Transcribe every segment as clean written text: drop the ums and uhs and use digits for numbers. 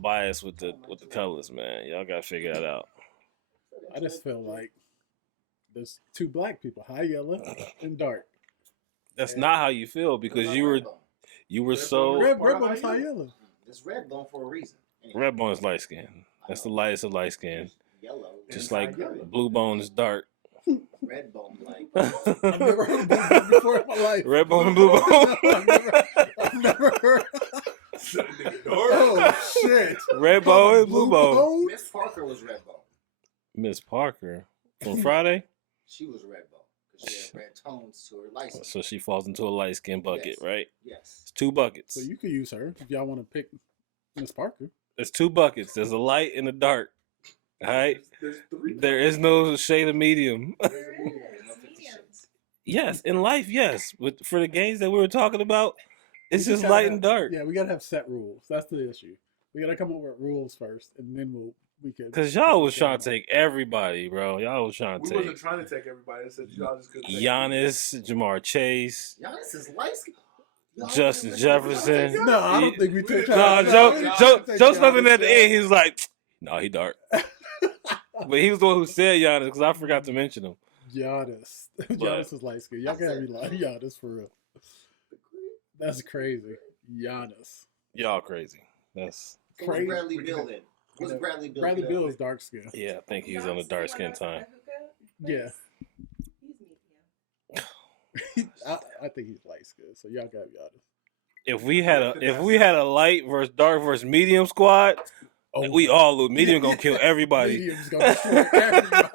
biased with the colors, man. Y'all gotta figure that out. I just feel like there's two black people, high yellow and dark. That's not how you feel because you were so Redbone is high yellow. It's Redbone for a reason. Redbone is light skin. That's the lightest of light skin. Yellow. Just like Blue Bone is dark. Redbone, like. I've never heard of Blue before in my life. Redbone and Blue Bone. I've never heard. Oh shit! Redbone and Blue Bone. Miss Parker was Redbone. Miss Parker from Friday. She was Redbone because she had red tones to her license. So she falls into a light skin bucket, Yes. right? Yes. It's 2 buckets. So you could use her if y'all want to pick Miss Parker. There's 2 buckets. There's a light and a dark. All right. There's 3. There is no shade of medium. Yes, in life, yes. But for the games that we were talking about, it's We just gotta light have- and dark. Yeah, we gotta have set rules. That's the issue. We gotta come up with rules first, and then we can. Cause y'all was trying to take everybody, bro. Y'all was trying We to wasn't take trying to take everybody. I said y'all just couldn't take Giannis, Jamar Chase, Giannis is light skin. Justin Jefferson. No, I don't think we took. No, Joe Joe something at the end. He was like, "No, he dark." But he was the one who said Giannis because I forgot to mention him. Giannis. Giannis is light skin. Y'all gotta be like Giannis for real. That's crazy. Giannis. Y'all crazy. That's So what's Bradley Beal then? What's Bradley Beal? Bradley Beal is dark skin. yeah. I think he's on the dark skin time. Yeah. He's medium. I think he's light skin. So y'all gotta be honest. If we had a light versus dark versus medium squad, we all lose. Medium gonna kill everybody. Medium's gonna destroy everybody.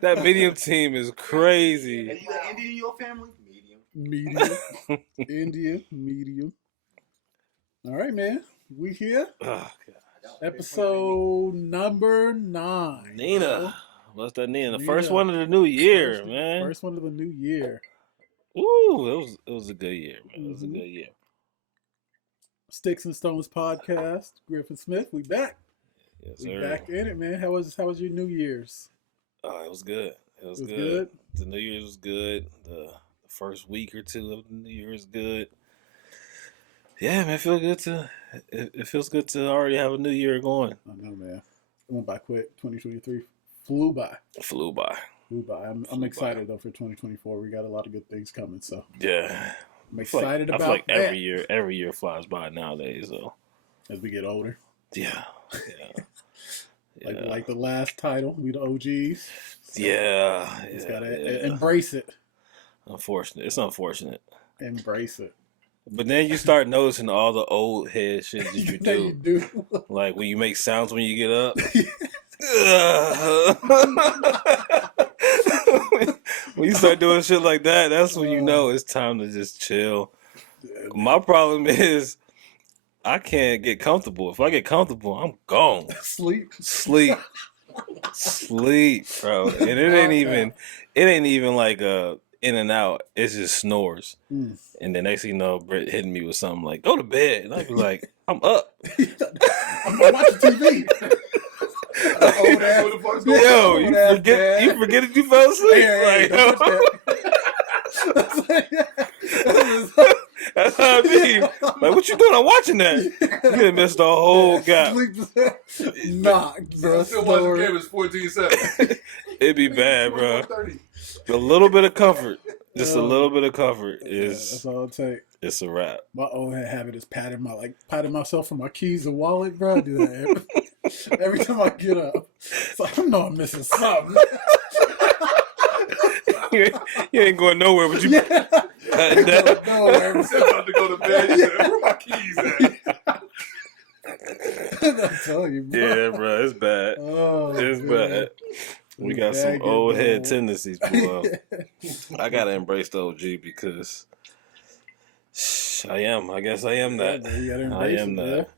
That medium team is crazy. And you got Indian in your family? Medium. Medium. Indian. Medium. All right, man. We here. Oh, Episode number 9. Nina. What's that, Nina? The Nina. first one of the new year, man. First one of the new year. Ooh, it was a good year, man. It was a good year. StixxNStonezz Podcast. Griff and Smith, we back. Yes, We sir. back in it, man. How was your New Year's? It was good. It was was good. good? The New Year's was good. The first week or two of the New Year is good. Yeah, man, it feels good to already have a new year going. I know, man. It went by quick. 2023 flew by. Flew by. I'm excited though for 2024. We got a lot of good things coming, so Yeah. I'm excited I about feel like that. every year flies by nowadays, so As we get older, yeah. like the last title, we the OGs. Yeah. Just gotta embrace it. It's unfortunate. Embrace it. But then you start noticing all the old head shit that you That you do. Like when you make sounds when you get up. When you start doing shit like that, that's when you know it's time to just chill. My problem is I can't get comfortable. If I get comfortable, I'm gone. Sleep. Sleep, bro. And it ain't even like in and out. It's just snores. Mm. And the next thing you know, Britt hitting me with something like, "Go to bed." And I be like, "I'm up." I'm watching TV. Yo, you forget that you fell asleep. That's how it be. Like, what you doing? I'm watching that. You done missed the whole gap. Knocked, bro. Still watching the game. It's 14-7. It'd be bad, bro. A little bit of comfort, just a little bit of comfort That's all it takes. it's a wrap. My old habit is patting myself for my keys and wallet, bro. I do that every time I get up. So I know I'm missing something. You ain't going nowhere, but you. Yeah. I'm about to go to bed. He said, "Where my keys at?" I'm telling you, bro. Yeah, bro, it's bad. Oh, It's man. bad. We got Bad some getting old head old. tendencies, boy. I gotta embrace the OG because I guess I am that. Yeah, you gotta I embrace am it, that.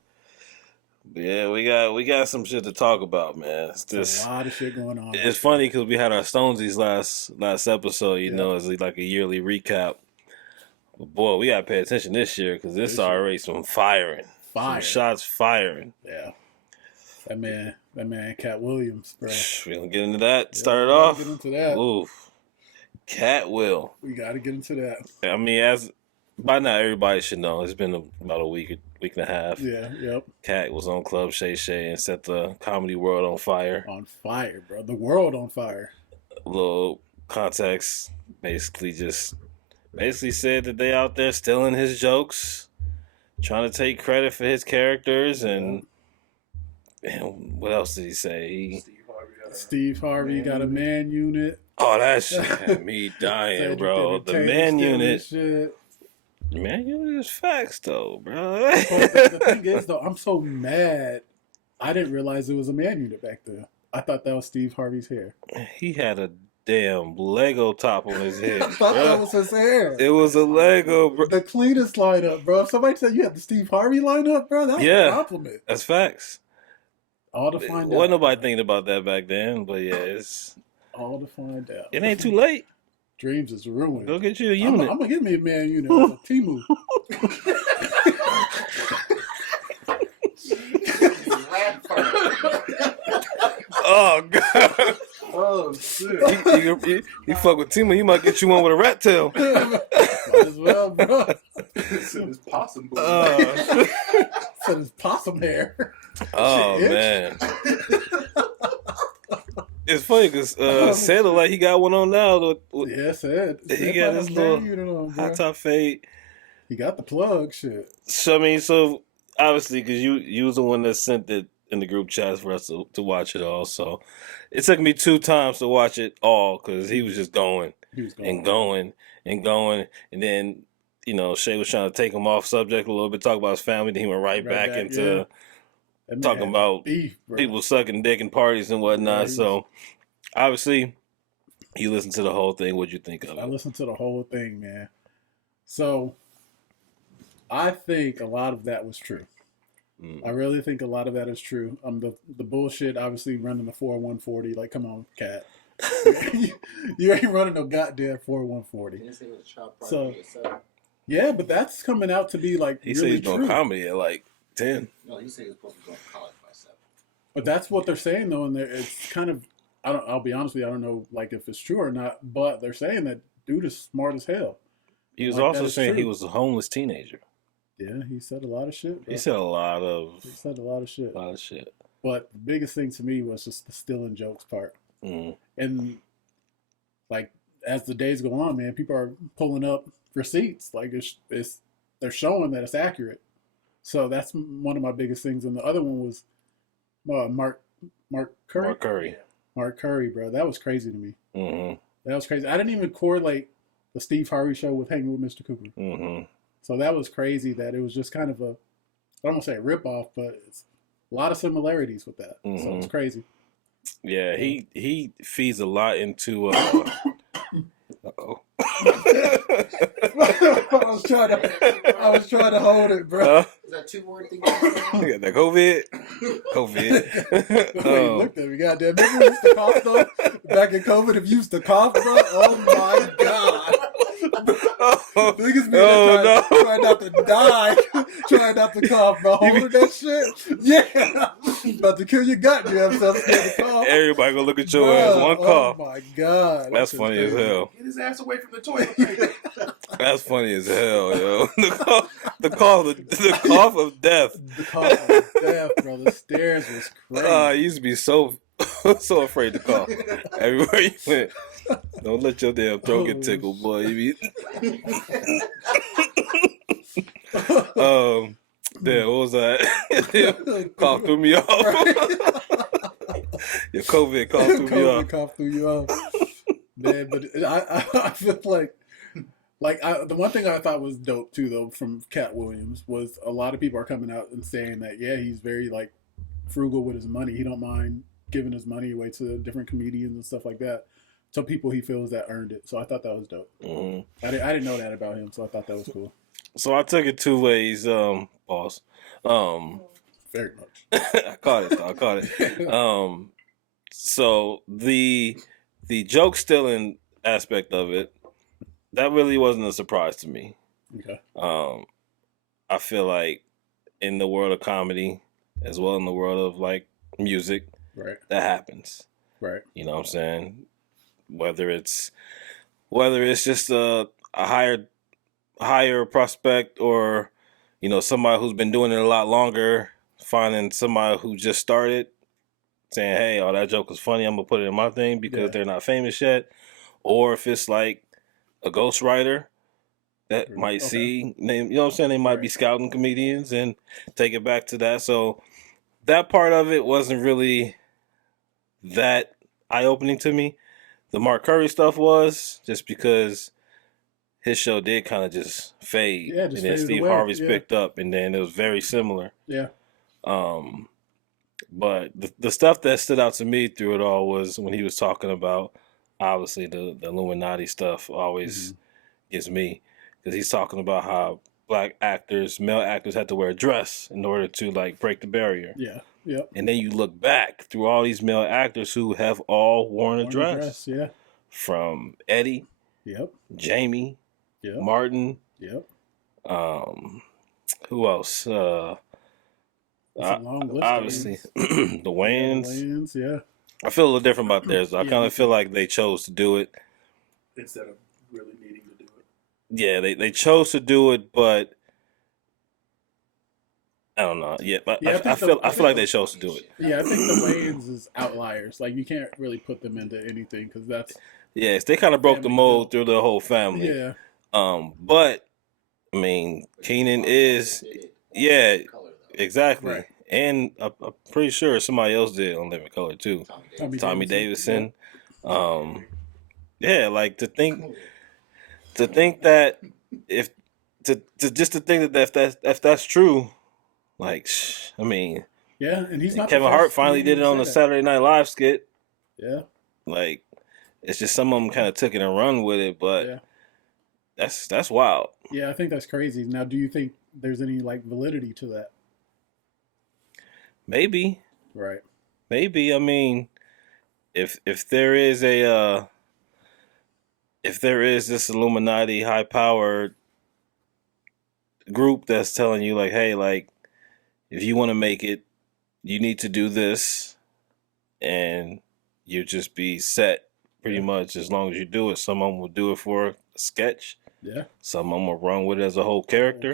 But yeah, we got some shit to talk about, man. It's There's just a lot of shit going on. it's funny because we had our Stonesies last episode. You Yeah. know, it's like a yearly recap. But boy, we gotta pay attention this year because this This year. already some firing, Fire. some shots firing. Yeah. That man, Katt Williams, bro. We gonna get into that. Start it we off. gotta get into that. Oof. Katt Will. We gotta get into that. I mean, as by now everybody should know. It's been about a week and a half. Yeah, yep. Katt was on Club Shay Shay and set the comedy world on fire. On fire, bro. The world on fire. A little context, basically said that they out there stealing his jokes, trying to take credit for his characters, and what else did he say? Steve Harvey got a man unit. Oh, that shit had me dying, bro. The man unit. Shit. The man unit is facts, though, bro. But the thing is, though, I'm so mad. I didn't realize it was a man unit back then. I thought that was Steve Harvey's hair. He had a damn Lego top on his head. I thought that was his hair. It was a Lego, bro. The cleanest lineup, bro. If somebody said you had the Steve Harvey lineup, bro, that's a compliment. That's facts. All to find out. Wasn't nobody thinking about that back then, but yeah, it's all to find out. It ain't too late. Dreams is ruined. Go get you a unit. I'm gonna get me a man unit. A Timu. Oh god. Oh shit. You fuck with Timo, he might get you one with a rat tail. Might as well, bro. It's possum. Said it's possum hair. Oh man. It's funny because Santa like he got one on now. Yeah, said he got his little high top fade. He got the plug, shit. So I mean, so obviously because you was the one that sent it in the group chats for us to watch it all. So it took me 2 times to watch it all because he was just going and going, and then Shay was trying to take him off subject a little bit, talk about his family. Then he went right back into. Talking about beef, people sucking dick in parties and whatnot. Right. So, obviously, you listened to the whole thing. What'd you think of it? I listened to the whole thing, man. So, I think a lot of that was true. I really think a lot of that is true. The bullshit, obviously, running the 4-1-40. Like, come on, Katt. You ain't running no goddamn 4-1-40. So, yeah, but that's coming out to be like he really said he's doing true. comedy at like 10. No, he said he was supposed to be going to college by 7. But that's what they're saying, though, and it's kind of, I'll be honest with you, I don't know like if it's true or not, but they're saying that dude is smart as hell. He was also saying he was a homeless teenager. Yeah, he said a lot of shit, bro. He said a lot of shit. A lot of shit. But the biggest thing to me was just the stealing jokes part. And like as the days go on, man, people are pulling up receipts. Like they're showing that it's accurate. So that's one of my biggest things. And the other one was Mark Curry. Mark Curry, bro. That was crazy to me. That was crazy. I didn't even correlate the Steve Harvey show with Hanging with Mr. Cooper. So that was crazy that it was just kind of I don't want to say a ripoff, but it's a lot of similarities with that. So it's crazy. Yeah, he feeds a lot into uh-oh. I was trying to hold it, bro. Is that 2-word thing? You got that COVID. Wait, look at me, goddamn. Remember we used to cough though? Back in COVID, if you used to cough, bro, oh my god. Niggas be trying not to die, trying not to cough, bro. Holding that shit. Yeah. About to kill your goddamn self scared to cough. Everybody gonna look at your ass. One cough. Oh my god. That's funny as hell. Get his ass away from the toilet. That's funny as hell, yo. The cough of death. The cough of death, bro. The stairs was crazy. I used to be so afraid to cough. Everywhere you went. Don't let your damn throat get tickled, boy. Damn, what was that? Cough threw me off. Your COVID cough threw me off. Cough threw you off. Man, but I feel like the one thing I thought was dope too, though, from Katt Williams was a lot of people are coming out and saying that he's very like frugal with his money. He don't mind giving his money away to different comedians and stuff like that. To people he feels that earned it. So I thought that was dope. I didn't know that about him, so I thought that was cool. So I took it 2 ways, boss. Very much. I caught it. So the joke stealing aspect of it, that really wasn't a surprise to me. Okay. I feel like in the world of comedy, as well in the world of like music, right, that happens. Right. You know what I'm saying? Whether it's just a higher hire a prospect or, somebody who's been doing it a lot longer, finding somebody who just started, saying, hey, oh, that joke was funny, I'm going to put it in my thing because they're not famous yet. Or if it's like a ghostwriter that might see, you know what I'm saying? They might be scouting comedians and take it back to that. So that part of it wasn't really that eye-opening to me. The Mark Curry stuff was just because his show did kind of just fade. Yeah, and then Steve Harvey's picked up, and then it was very similar. Yeah. But the stuff that stood out to me through it all was when he was talking about, obviously, the Illuminati stuff always gets me. Because he's talking about how male actors had to wear a dress in order to, like, break the barrier. Yeah, yep. And then you look back through all these male actors who have all worn a dress. Yeah. From Eddie, Jamie, Martin, who else? Obviously, the Wayans. Yeah. I feel a little different about theirs. I kind of feel like they chose to do it instead of really needing to do it. Yeah, they chose to do it, but I don't know. Yeah, but I feel like they chose to do it. Yeah, I think the Wayans is outliers. Like, you can't really put them into anything because that's. Yes, they kind of broke the mold through the whole family. Yeah. But I mean, Keenan is. Yeah, exactly. Right. And I'm pretty sure somebody else did on Living Color too. Tommy Davidson. Yeah, like to think that if that's true, like, I mean, yeah, and he's not. Kevin Hart finally did it on the Saturday Night Live skit. Yeah, like, it's just some of them kind of took it and run with it, but that's wild. Yeah, I think that's crazy. Now, do you think there's any like validity to that? Maybe. Right. Maybe. I mean, if there is this Illuminati high powered group that's telling you like, hey, like, if you want to make it, you need to do this, and you just be set pretty much as long as you do it. Some of them will do it for a sketch. Yeah. Some of them will run with it as a whole character.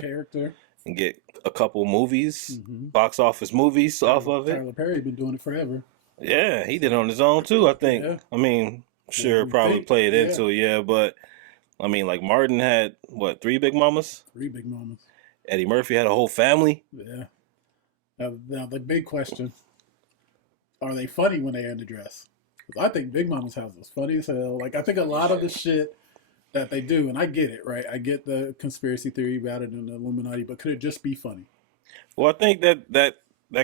And get a couple movies, box office movies off of it. Tyler Perry been doing it forever. Yeah, he did it on his own too, I think. Yeah. I mean, sure, probably played into it, but I mean, like, Martin had, what, 3 Big Mamas? 3 Big Mamas. Eddie Murphy had a whole family. Yeah. Now the big question, are they funny when they're in the dress? I think Big Mama's house is funny as hell. Like, I think a lot of the shit that they do, and I get it, right? I get the conspiracy theory about it and the Illuminati, but could it just be funny? Well, I think that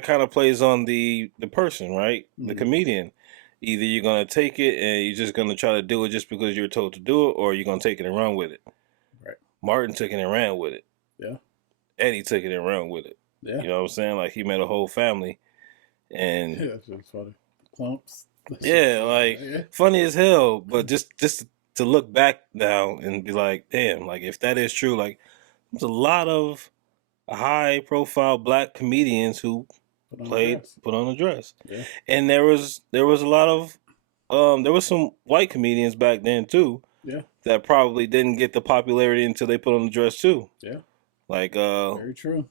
kind of plays on the person, right? The comedian. Either you're going to take it and you're just going to try to do it just because you're told to do it, or you're going to take it and run with it. Right. Martin took it and ran with it. Yeah. Eddie took it and ran with it. Yeah. You know what I'm saying? Like, he made a whole family. And yeah, that's funny. Clumps. Yeah, like, funny as hell. But just to look back now and be like, damn, like, if that is true, like, there's a lot of high-profile black comedians who put on a dress. Yeah. And there was a lot of there was some white comedians back then too. Yeah. That probably didn't get the popularity until they put on the dress too. Yeah. Like very true.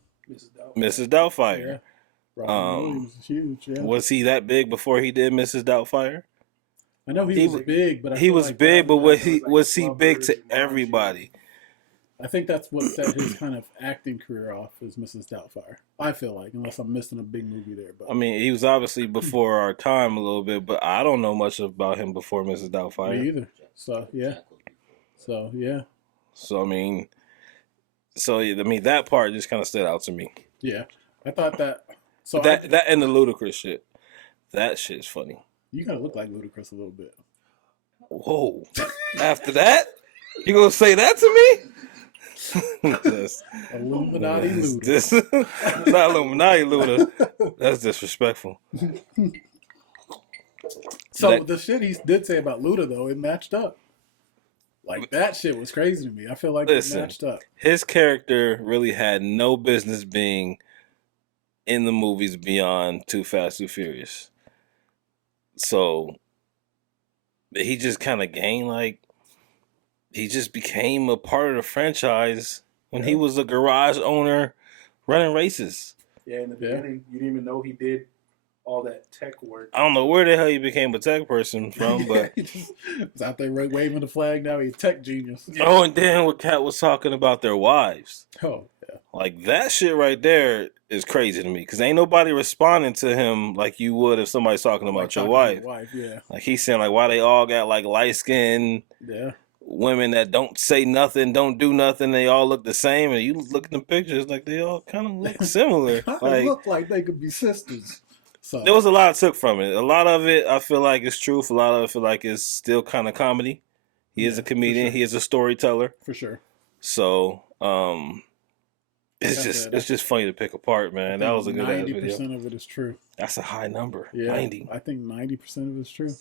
Mrs. Doubtfire. Yeah. Robin Williams is huge. Yeah. Was he that big before he did Mrs. Doubtfire? I know he was big, but he was big, but was he big to everybody? I think that's what set his kind of acting career off, is Mrs. Doubtfire. I feel like, unless I'm missing a big movie there. But I mean, he was obviously before our time a little bit, but I don't know much about him before Mrs. Doubtfire. Me either. So yeah. I mean, that part just kind of stood out to me. Yeah, I thought that. So that and the Ludacris shit, that shit's funny. You kind of look like Ludacris a little bit. Whoa! After that, you gonna say that to me? Illuminati Luda. Not Illuminati Luda. That's disrespectful. So the shit he did say about Luda, though, it matched up. Like, that shit was crazy to me. I feel like it matched up. His character really had no business being in the movies beyond Too Fast, Too Furious. So he just kind of gained, like, he just became a part of the franchise when he was a garage owner running races. Yeah, in the beginning, you didn't even know he did all that tech work. I don't know where the hell he became a tech person from, but he just was out there waving the flag. Now he's a tech genius. oh, and then what Katt was talking about their wives. Oh, yeah. Like, that shit right there is crazy to me because ain't nobody responding to him like you would if somebody's talking about Like your talking to wife. Yeah. Like, he's saying, like, why they all got, like, light-skinned women that don't say nothing, don't do nothing, they all look the same, and you look at the pictures, like, they all kind of look similar. They look like they could be sisters. So there was a lot I took from it. A lot of it, I feel like, is truth. A lot of it, I feel like, is still kind of comedy. He is a comedian. sure. He is a storyteller. For sure. So, it's just funny to pick apart, man. That was a good ass video. 90% of it is true. That's a high number. Yeah, 90. I think 90% of it is true.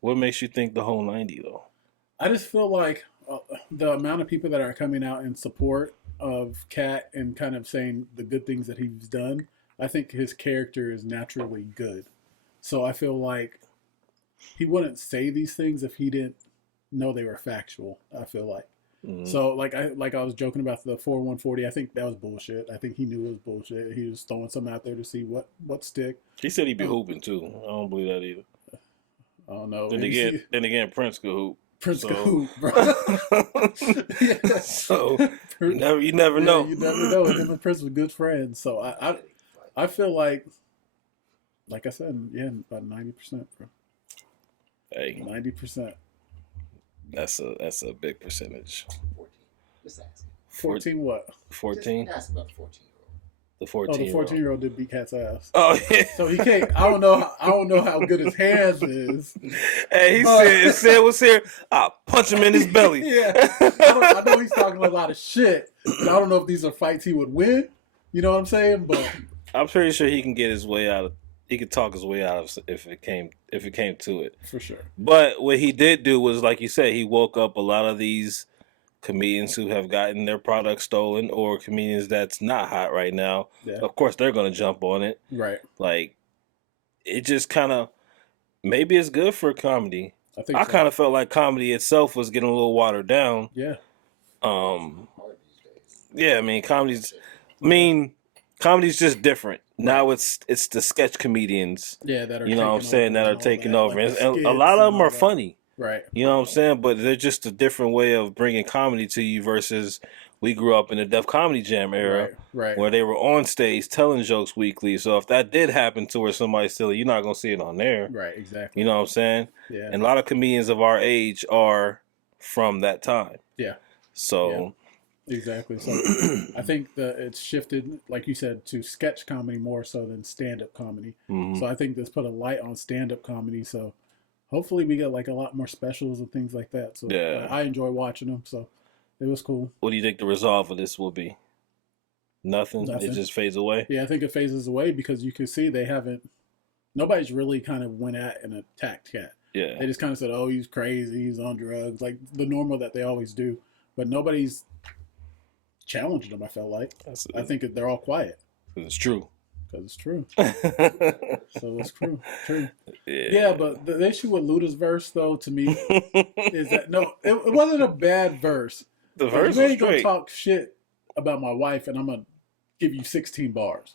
What makes you think the whole 90 though? I just feel like the amount of people that are coming out in support of Katt and kind of saying the good things that he's done, I think his character is naturally good. So I feel like he wouldn't say these things if he didn't know they were factual, I feel like. Mm-hmm. So like I was joking about the 4-1-40, I think that was bullshit. I think he knew it was bullshit. He was throwing something out there to see what stick. He said he'd be hooping too. I don't believe that either. I don't know. Then again, Prince could hoop. Prince could hoop, bro. So you never know. You never know. Him and Prince were good friends. So I feel like I said, yeah, about 90%, bro. Hey, 90%. That's a big percentage. 14. Just asking. 14 what? 14. That's about 14-year-old. The 14. Oh, the 14-year-old did beat Katt's ass. Oh yeah. So he can't. I don't know how good his hands is. Hey, he said was here. I'll punch him in his belly. Yeah. I know he's talking a lot of shit. But I don't know if these are fights he would win. You know what I'm saying? But I'm pretty sure he can get his way out of. He could talk his way out of if it came to it. For sure. But what he did do was, like you said, he woke up a lot of these comedians who have gotten their product stolen or comedians that's not hot right now. Yeah. Of course, they're going to jump on it. Right. Like, it just kind of, maybe it's good for comedy. I kind of felt like comedy itself was getting a little watered down. Yeah. Yeah, I mean, comedy's just different. Now it's the sketch comedians. Yeah, that are you know what I'm saying, that are taking over. Like and a lot of them are that. funny. Right. You know what I'm saying? But they're just a different way of bringing comedy to you versus we grew up in the Def Comedy Jam era right. where they were on stage telling jokes weekly. So if that did happen to where somebody's silly, you're not going to see it on there. Right, exactly. You know what I'm saying? Yeah. And a lot of comedians of our age are from that time. Yeah. So... Yeah. Exactly. So I think it's shifted, like you said, to sketch comedy more so than stand-up comedy. Mm-hmm. So I think this put a light on stand-up comedy. So hopefully we get like a lot more specials and things like that. So yeah. I enjoy watching them. So it was cool. What do you think the resolve of this will be? Nothing? It just fades away? Yeah, I think it phases away because you can see nobody's really kind of went at and attacked Katt. Yeah. They just kind of said, oh, he's crazy, he's on drugs, like the normal that they always do. But nobody's challenged them, I felt like. I think they're all quiet. Because it's true. So it's true. Yeah, but the issue with Luda's verse, though, to me, is that, it wasn't a bad verse. The verse was you ain't great. gonna talk shit about my wife, and I'm going to give you 16 bars.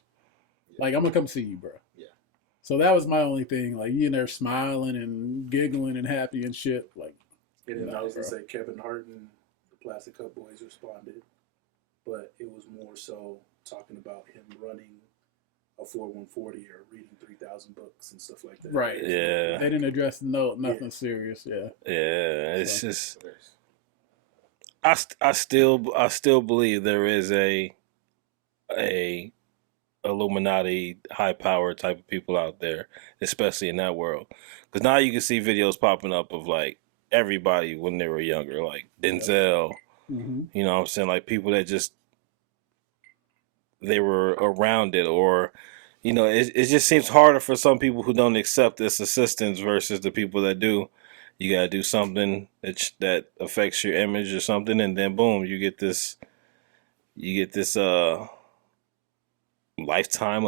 Like, I'm going to come see you, bro. Yeah. So that was my only thing. Like, you in there smiling and giggling and happy and shit. Like, and then I was going to say Kevin Hart and the Plastic Cup Boys responded. But it was more so talking about him running a 4-1-40 or reading 3,000 books and stuff like that. Right. Yeah. They didn't address nothing serious. Yeah. Yeah. It's just. I still believe there is a Illuminati high power type of people out there, especially in that world. Because now you can see videos popping up of like everybody when they were younger, like Denzel. Mm-hmm. You know what I'm saying? Like people that just, they were around it, or, you know, it just seems harder for some people who don't accept this assistance versus the people that do. You got to do something that affects your image or something, and then boom, you get this lifetime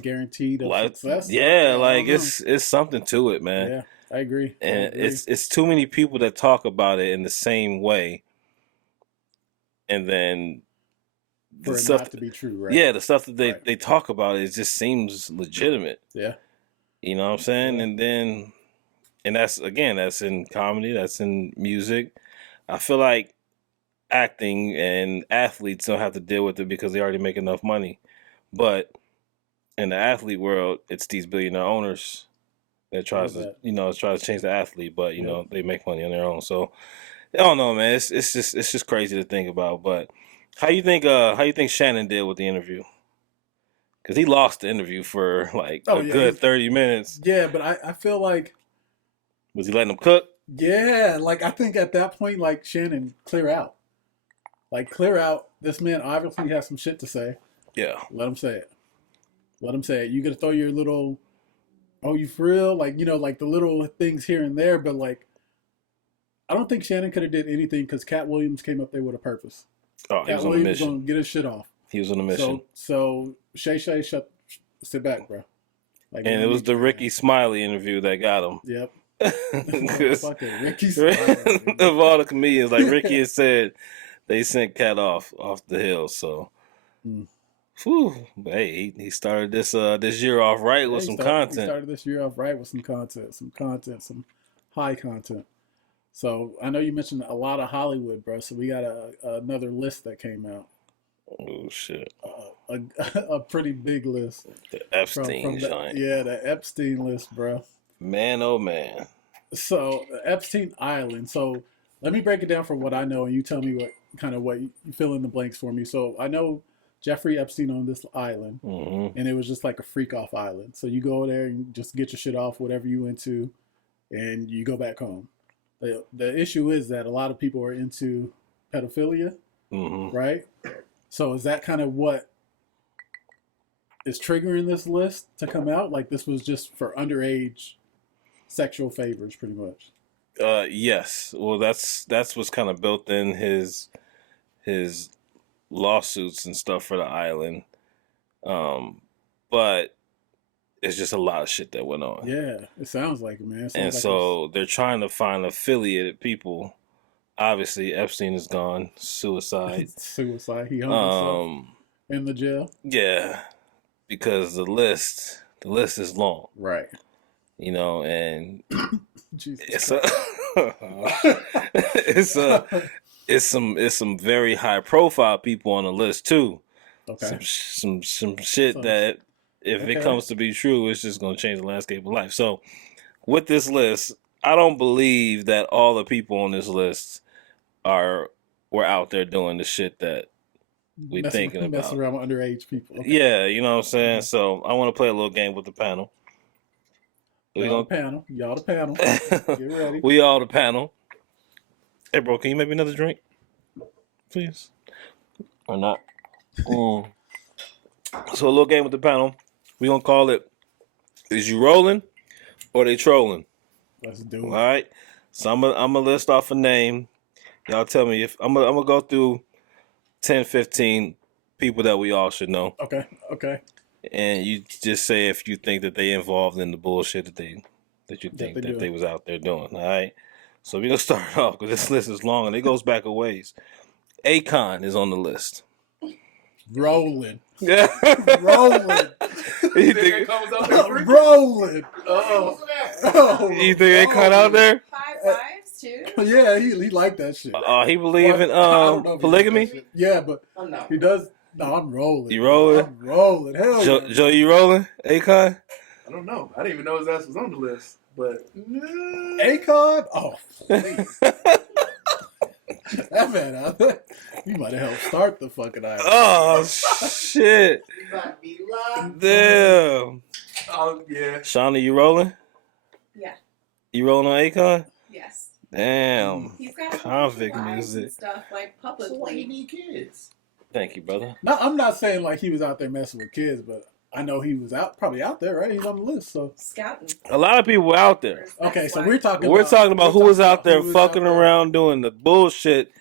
guaranteed of success. Yeah, like it's something to it, man. Yeah. I agree. And it's too many people that talk about it in the same way, and then for it not to be true, right? Yeah, the stuff that they talk about, it just seems legitimate. Yeah. You know what I'm saying? Yeah. And that's in comedy, that's in music. I feel like acting and athletes don't have to deal with it because they already make enough money. But in the athlete world, it's these billionaire owners that tries to change the athlete, but you know, they make money on their own. So I don't know, man. It's just crazy to think about. But how you think Shannon did with the interview? Because he lost the interview for like a good 30 minutes. Yeah, but I feel like, was he letting him cook? Yeah, like I think at that point, like Shannon, clear out. Like clear out. This man obviously has some shit to say. Yeah. Let him say it. Let him say it. You gotta throw your little, oh, you for real? Like, you know, like the little things here and there, but like, I don't think Shannon could have did anything because Katt Williams came up there with a purpose. Oh, he was on a mission. Gonna get his shit off. He was on a mission. So Shay, sit back, bro. Like, and it was the Ricky Smiley interview that got him. Yep. Fucking Ricky Smiley. Of all the comedians, like Ricky had said, they sent Katt off the hill. So, whew, hey, he started this year off right with some content. He started this year off right with some content, some high content. So I know you mentioned a lot of Hollywood, bro. So we got another list that came out. Oh shit! A pretty big list. The Epstein giant. Yeah, the Epstein list, bro. Man, oh man. So Epstein Island. So let me break it down from what I know, and you tell me what you fill in the blanks for me. So I know Jeffrey Epstein owned this island, and it was just like a freak off island. So you go there and just get your shit off, whatever you into, and you go back home. The issue is that a lot of people are into pedophilia, right? So is that kind of what is triggering this list to come out? Like this was just for underage sexual favors, pretty much. Yes. Well, that's what's kind of built in his lawsuits and stuff for the island. But it's just a lot of shit that went on. Yeah, it sounds like it, man. And so they're trying to find affiliated people. Obviously, Epstein is gone. Suicide. He hung himself in the jail. Yeah, because the list is long. Right. You know, and it's some very high profile people on the list too. Okay. Some shit that if it comes to be true, it's just gonna change the landscape of life. So with this list, I don't believe that all the people on this list were out there doing the shit that we thinking about. Messing around with underage people. Okay. Yeah, you know what I'm saying? So I want to play a little game with the panel. Y'all the panel. Get ready. We all the panel. Hey, bro, can you make me another drink? Please. Or not? So a little game with the panel. We're going to call it, is you rolling or they trolling? Let's do it. All right. So I'm gonna list off a name. Y'all tell me if I'm gonna go through 10, 15 people that we all should know. Okay. And you just say if you think that they involved in the bullshit that you think that they was out there doing. All right. So we're gonna start off because this list is long and it goes back a ways. Akon is on the list. Rolling. Yeah. Rolling. You think it comes out there? Rolling. You think Akon out there? 5 wives too. Yeah, he liked that shit. He believe in polygamy? Yeah, but No. he does. No, I'm rolling. You rolling? I'm rolling. Hell yeah. Joe, you rolling? Akon? I don't know. I didn't even know his ass was on the list. But Akon? Oh, please. That man out there, you might have helped start the fucking island. Oh, shit. You about to be locked. Damn. oh yeah. Shauna, you rolling? Yeah. You rolling on Akon? Yes. Damn. He's got Convict wives and music. stuff like So why you publicly. need kids? Thank you, brother. No, I'm not saying like he was out there messing with kids, but I know he was probably out there, right? He's on the list, so. Scouting. A lot of people out there. Okay, so That's why. we're talking about who was out there who was fucking out there. around doing the bullshit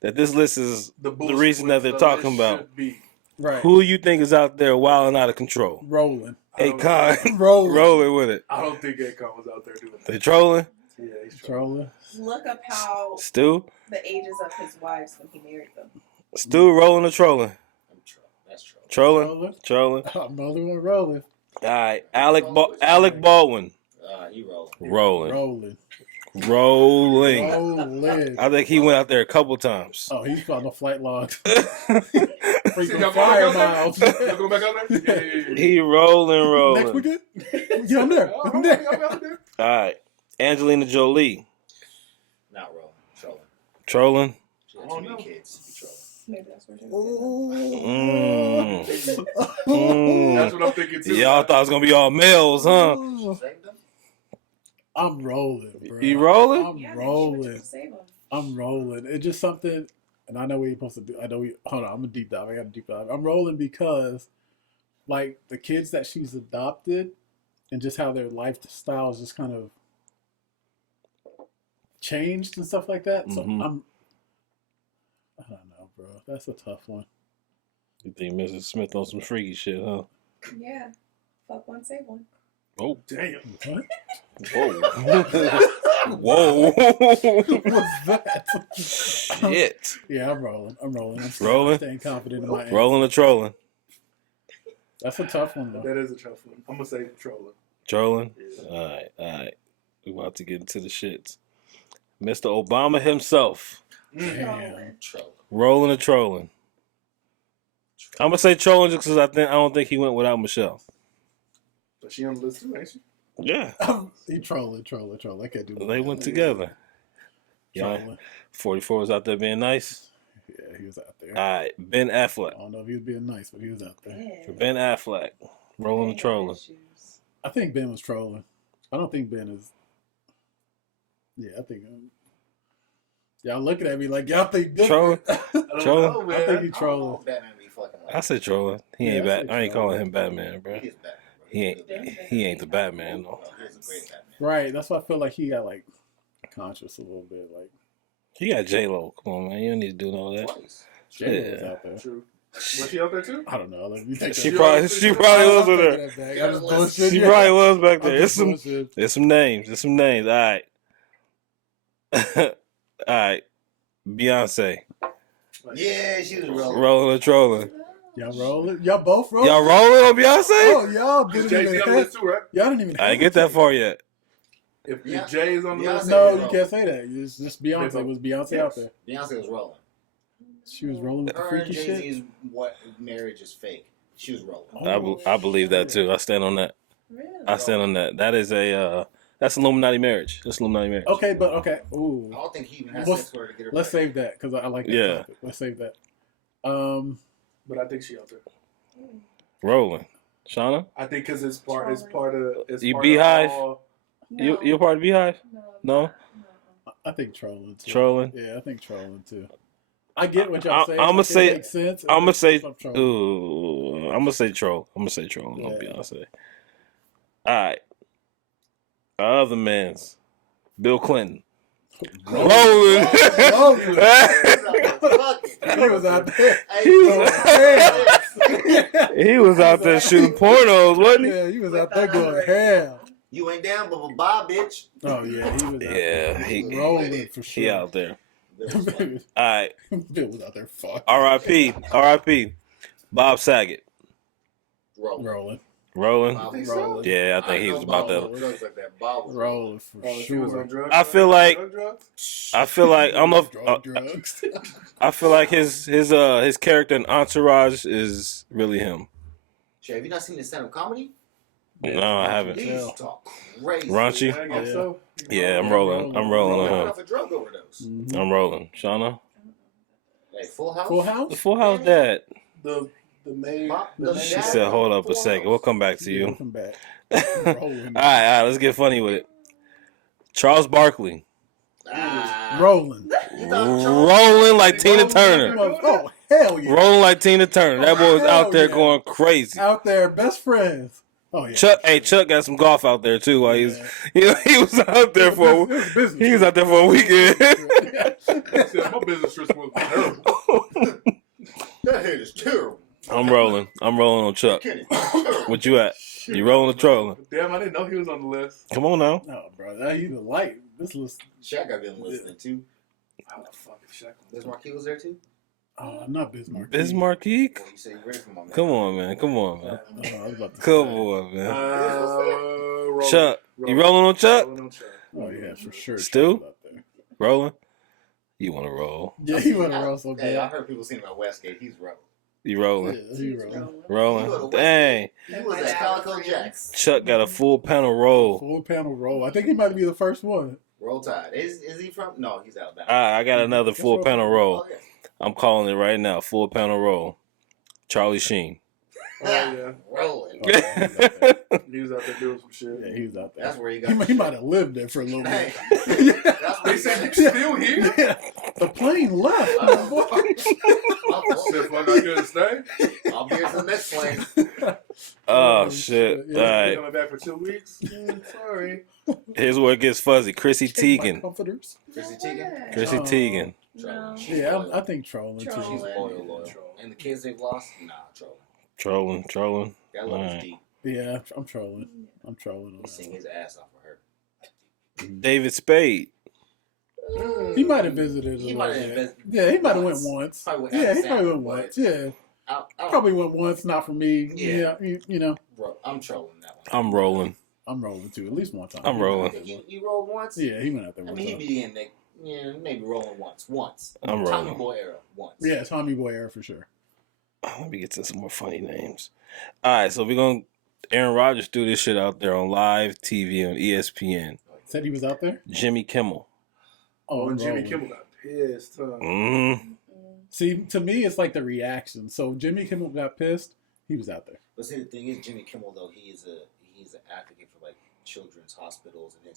that this list is the bullshit reason that they're the talking list about. should be. Right. Who you think is out there wilding out of control? Rolling. Akon Rolling. rolling with it. I don't think Akon was out there doing that. They trolling. Yeah, he's trolling. Trolling. Look up how Stu the ages of his wives when he married them. rolling or trolling? That's true. Trolling. I'm the only one rolling. All right, Alec Baldwin He rolling. rolling. Rolling. I think he went out there a couple times. Oh, he's on the flight logs. See, Freaking y'all fire going back miles. out there? Y'all going back out there? Yeah. He rolling. Next weekend? Get on there. Oh, I'm out there. All right, Angelina Jolie Not rolling. Trolling. trolling. She had too many kids to be trolling. Maybe that's where she was. That's what I'm thinking too. Y'all thought it was gonna be all males, huh? Saved them? I'm rolling, bro. You rolling? I'm Yeah, rolling. Save him. I'm rolling. It's just something, and I know what you're supposed to do. Hold on, I'm a deep dive. I got a deep dive. I'm rolling because, like, the kids that she's adopted and just how their lifestyle is just kind of changed and stuff like that. So Mhm. I don't know, bro. That's a tough one. You think Mrs. Smith on some freaky shit, huh? Yeah. Fuck one, save one. Oh, Damn. What? whoa, What's that? shit. Yeah, I'm rolling. I'm Rolling? staying confident in my answer. Rolling or trolling? That's a tough one, though. That is a tough one. I'm gonna say trolling. Trolling. Yeah. All right. We about to get into the shits. Mr. Obama himself, Damn. Trolling. Trolling. rolling or trolling? I'm gonna say trolling just because I don't think he went without Michelle. But she on the list too, ain't she? Yeah, He trolling. I can't do that. they went together. Yeah, Trolling. 44 was out there being nice. Yeah, he was out there. All right, Ben I Affleck. don't know if he was being nice, but he was out there. Yeah. Ben Affleck, rolling or trolling? Issues. I think Ben was trolling. I don't think Ben is. Yeah, I think. Y'all looking at me like y'all think different. Trolling? I don't Trolling? know, man. I think he I don't know trolling. if Batman be fucking like I said trolling. He Yeah, ain't I bad. say I ain't trolling. calling him Batman, bro. He is Batman, bro. He ain't the Batman though. No, he's a great Batman. Right. That's why I feel like he got like conscious a little bit. Like He got J-Lo. Come on, man. You don't need to do all that. Twice. Jay was Yeah. out there. True. Was she out there too? I don't know. Let me think She of- probably was with her. I'm just bullshitting. She probably was back there. I'm There's just some bullshitting. There's some names. All right. All right. Beyonce. Yeah, she was rolling. Rolling or trolling? Y'all rolling? Y'all both rolling? Y'all rolling on Beyonce? Oh, y'all didn't Jay-Z even on the have, list too, right? y'all didn't even I didn't get that far yet. If Yeah. Jay is on the list, Beyonce. No, was you can't say that. It's just Beyonce. Was Beyonce out there? Beyonce was rolling. She was rolling with the Her and freaky shit. Jay-Z's marriage is fake. She was rolling. I believe that too. I stand on that. Really? I stand on that. That is a that's Illuminati marriage. That's Illuminati marriage. Okay, but okay. Ooh. I don't think he even has Let's- sex with her to get her Let's pregnant. save that because I like that Yeah. topic. Let's save that. but I think she out there. Rolling. Shauna, I think because it's part of it's You part Beehive? Of all, No. you a part of Beehive? No? I think trolling too. Trolling. Yeah, I think trolling too. I get what y'all saying. I'ma like, it say- makes sense. I'm gonna say I'm trolling. ooh. I'm gonna say troll. I'm gonna say troll. No Yeah. Beyonce. All right. Our other man's Bill Clinton. Rolling. Rolling. Fuck it. He was out there. He was out there shooting pornos, wasn't he? Yeah, he was out there going hell. You ain't down, but bye, bitch. Oh yeah, he was. Yeah, out he- there. Rolling for sure. He out there. Bill was fucking- All right. Bill was out there. Fuck. R.I.P. Bob Saget. Rolling. Rolling. Rolling. Bob was Rolling. rolling. Yeah, I think he was about Bob that. was drugs like that. Bob was Rolling for oh, she was on sure. drugs. I feel like- Drugs? I feel like I'm a, Drugs. I feel like his character in Entourage is really him. Shit, have you not seen the stand-up comedy? No, I haven't. He's Yeah. talk crazy. Raunchy? Yeah, I guess Yeah. so. Yeah, I'm rolling. I'm rolling Rolling on him. off a drug overdose. Mhm. I'm rolling. Shauna? Like Full House. Full The House. Full House dad. The maid. Bob- the the maid- She dad- said, hold up a Full second. House. We'll come back to you. Come back. All Rolling. right, let's get funny with it. Charles Barkley. Ah. Rolling. You thought Charles- Rolling like Tina Rolling Turner. Oh hell yeah! Rolling like Tina Turner. That boy was out there yeah. going crazy. Out there, best friends. Oh yeah. Chuck got some golf out there too while he was he was out there It was business. he was out there for a weekend. He said, my business trip was terrible. That head is terrible. I'm rolling on Chuck. Kenny, terrible. What you at? You rolling or trolling? Damn, I didn't know he was on the list. Come on now. No, bro, that he's a light. This list. Shaq I've been listening to. How the fuck is Shaq? This Marquis was there too? Not Bismarck. Bismarcky? Well, you say you're ready for my man. Come on, man. Come on, man. I was about to Come say. on, man. Rolling. Chuck. You rolling on Chuck? Rolling on Chuck. Oh yeah, for sure. Stu? Chuck's up there. Rolling? You want to roll? Yeah, he went to roll so Hey, I bad. heard people saying about Westgate. He's rebel. You rolling? Yeah, he rolling. Rolling? Dang. He was at Calico Jacks. Chuck got a full panel roll. Full panel roll. I think he might be the first one. Roll Tide. Is he from? No, he's Alabama. I got another full Guess panel roll. Oh, yeah. I'm calling it right now. Full panel roll. Charlie Sheen. Oh, yeah. Rolling. Oh, yeah, he was out there. He was out there doing some shit. Yeah, he was out there. That's where he got. He might have lived there for a little Hey, bit. that's where They he said got. you still here? Yeah, the plane left. my boy. Shit, fuck, I couldn't stay. I'll be here for the next plane. Oh, shit. Yeah. All He right. coming back for 2 weeks? Sorry. Here's where it gets fuzzy. Chrissy Take my Teigen. comforters. Chrissy Teigen? Chrissy Oh. Teigen. No. She's Yeah, loyal. I think trolling too. Trolling. She's loyal. And the kids they've lost? Nah, trolling. Trolling. That love Alright. is deep. Yeah, I'm trolling. I'm trolling on He sing that. his ass off for her. David Spade. He might have visited. He a might little have bit. visited Yeah, he might have went once. once. Probably went Yeah, out he of probably town, went but once. Yeah, I probably went once. Not for me. Yeah. Yeah, you know, bro, I'm trolling that one. I'm rolling. I'm rolling too. At least one time. I'm rolling. You rolled once? Yeah, he went out there I one mean, he'd time. be in there, maybe rolling once. I'm Tommy rolling. Boy era, once. Yeah, Tommy Boy era for sure. Let me get to some more funny names. All right, so we're going to Aaron Rodgers threw this shit out there on live TV on ESPN. Said he was out there. Jimmy Kimmel. Oh, When I'm Jimmy rolling. Kimmel got pissed, huh? Mm. See, to me, it's like the reaction. So Jimmy Kimmel got pissed. He was out there. But see, the thing is, Jimmy Kimmel though, he's an advocate for like children's hospitals and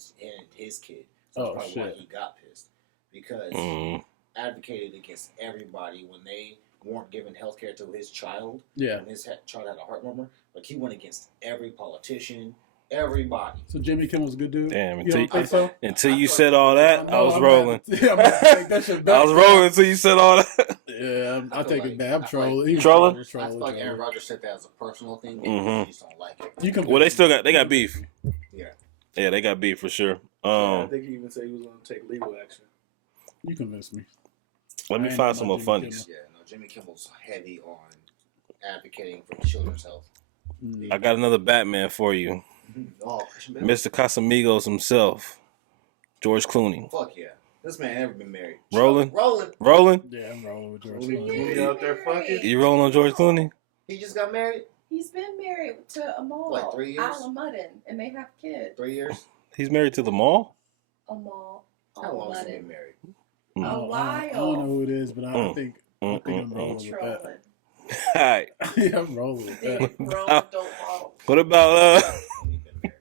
his kid. So Oh, that's probably why shit. he got pissed because Mm. he advocated against everybody when they weren't giving health care to his child. Yeah. When his child had a heart murmur, like he went against every politician, everybody. So Jimmy Kimmel's a good dude. Damn, You don't think so? Until you said all that, I No, was I'm rolling. not- Yeah, I'm about to take that shit back. I was rolling until you said all that. Yeah, I I feel take it like- back. I'm I feel like- trolling. He was Trolling? I feel like Aaron Rodgers said that as a personal thing. Maybe Mhm. you just don't like it. You can. Well, they got beef. Yeah. Yeah, they got beef for sure. I think he even said he was going to take legal action. You convinced me. Let me I ain't find about some more Jimmy funnies. Yeah, no, Jimmy Kimmel's heavy on advocating for children's health. Mm. I got another Batman for you. Oh, Christian Bale? Mr. Casamigos himself, George Clooney. Fuck yeah. This man never been married. Rolling? Rolling. Rolling? Yeah, I'm rolling with George. Clooney, Clooney. Clooney out there fucking. You rolling on George Clooney? He just got married He's been married to Amal, Like 3 years? Alamuddin, and they have kids. 3 years. He's married to the mall? Amal, How long has he been Alamuddin. married? Mm. A Oh, I don't know while. who it is, but I Mm. think Mm, I'm mm, rolling mm. with that. Trolling. All right. Yeah, I'm rolling with Big that. grown adult model. What about He been married.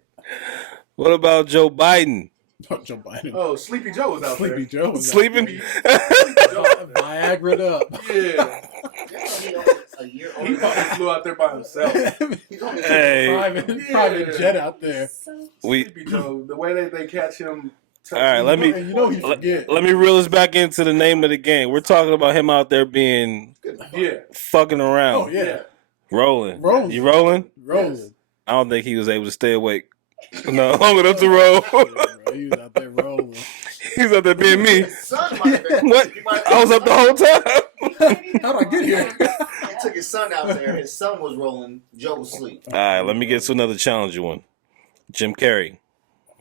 what about Joe Biden? Joe Biden. Oh, Sleepy Joe was out Sleepy there. Joe was Sleeping? Viagra up. Yeah. Yeah, he only a year He older. probably flew out there by himself. He's only Hey. private jet out there. So We Sleepy Joe, the way they catch him. All right, let me- And you know he forget. let me reel us back into the name of the game. We're talking about him out there being Yeah. fucking around. Oh yeah, Rolling. Rolling. You rolling? rolling. I don't think he was able to stay awake. No, long enough to roll. Yeah, bro, he was out there rolling. He's out there being me. His son might have been. What? he might have I was up the whole time. How'd I get here? He took his son out there. His son was rolling. Joe was asleep. All right, let me get to another challenging one. Jim Carrey.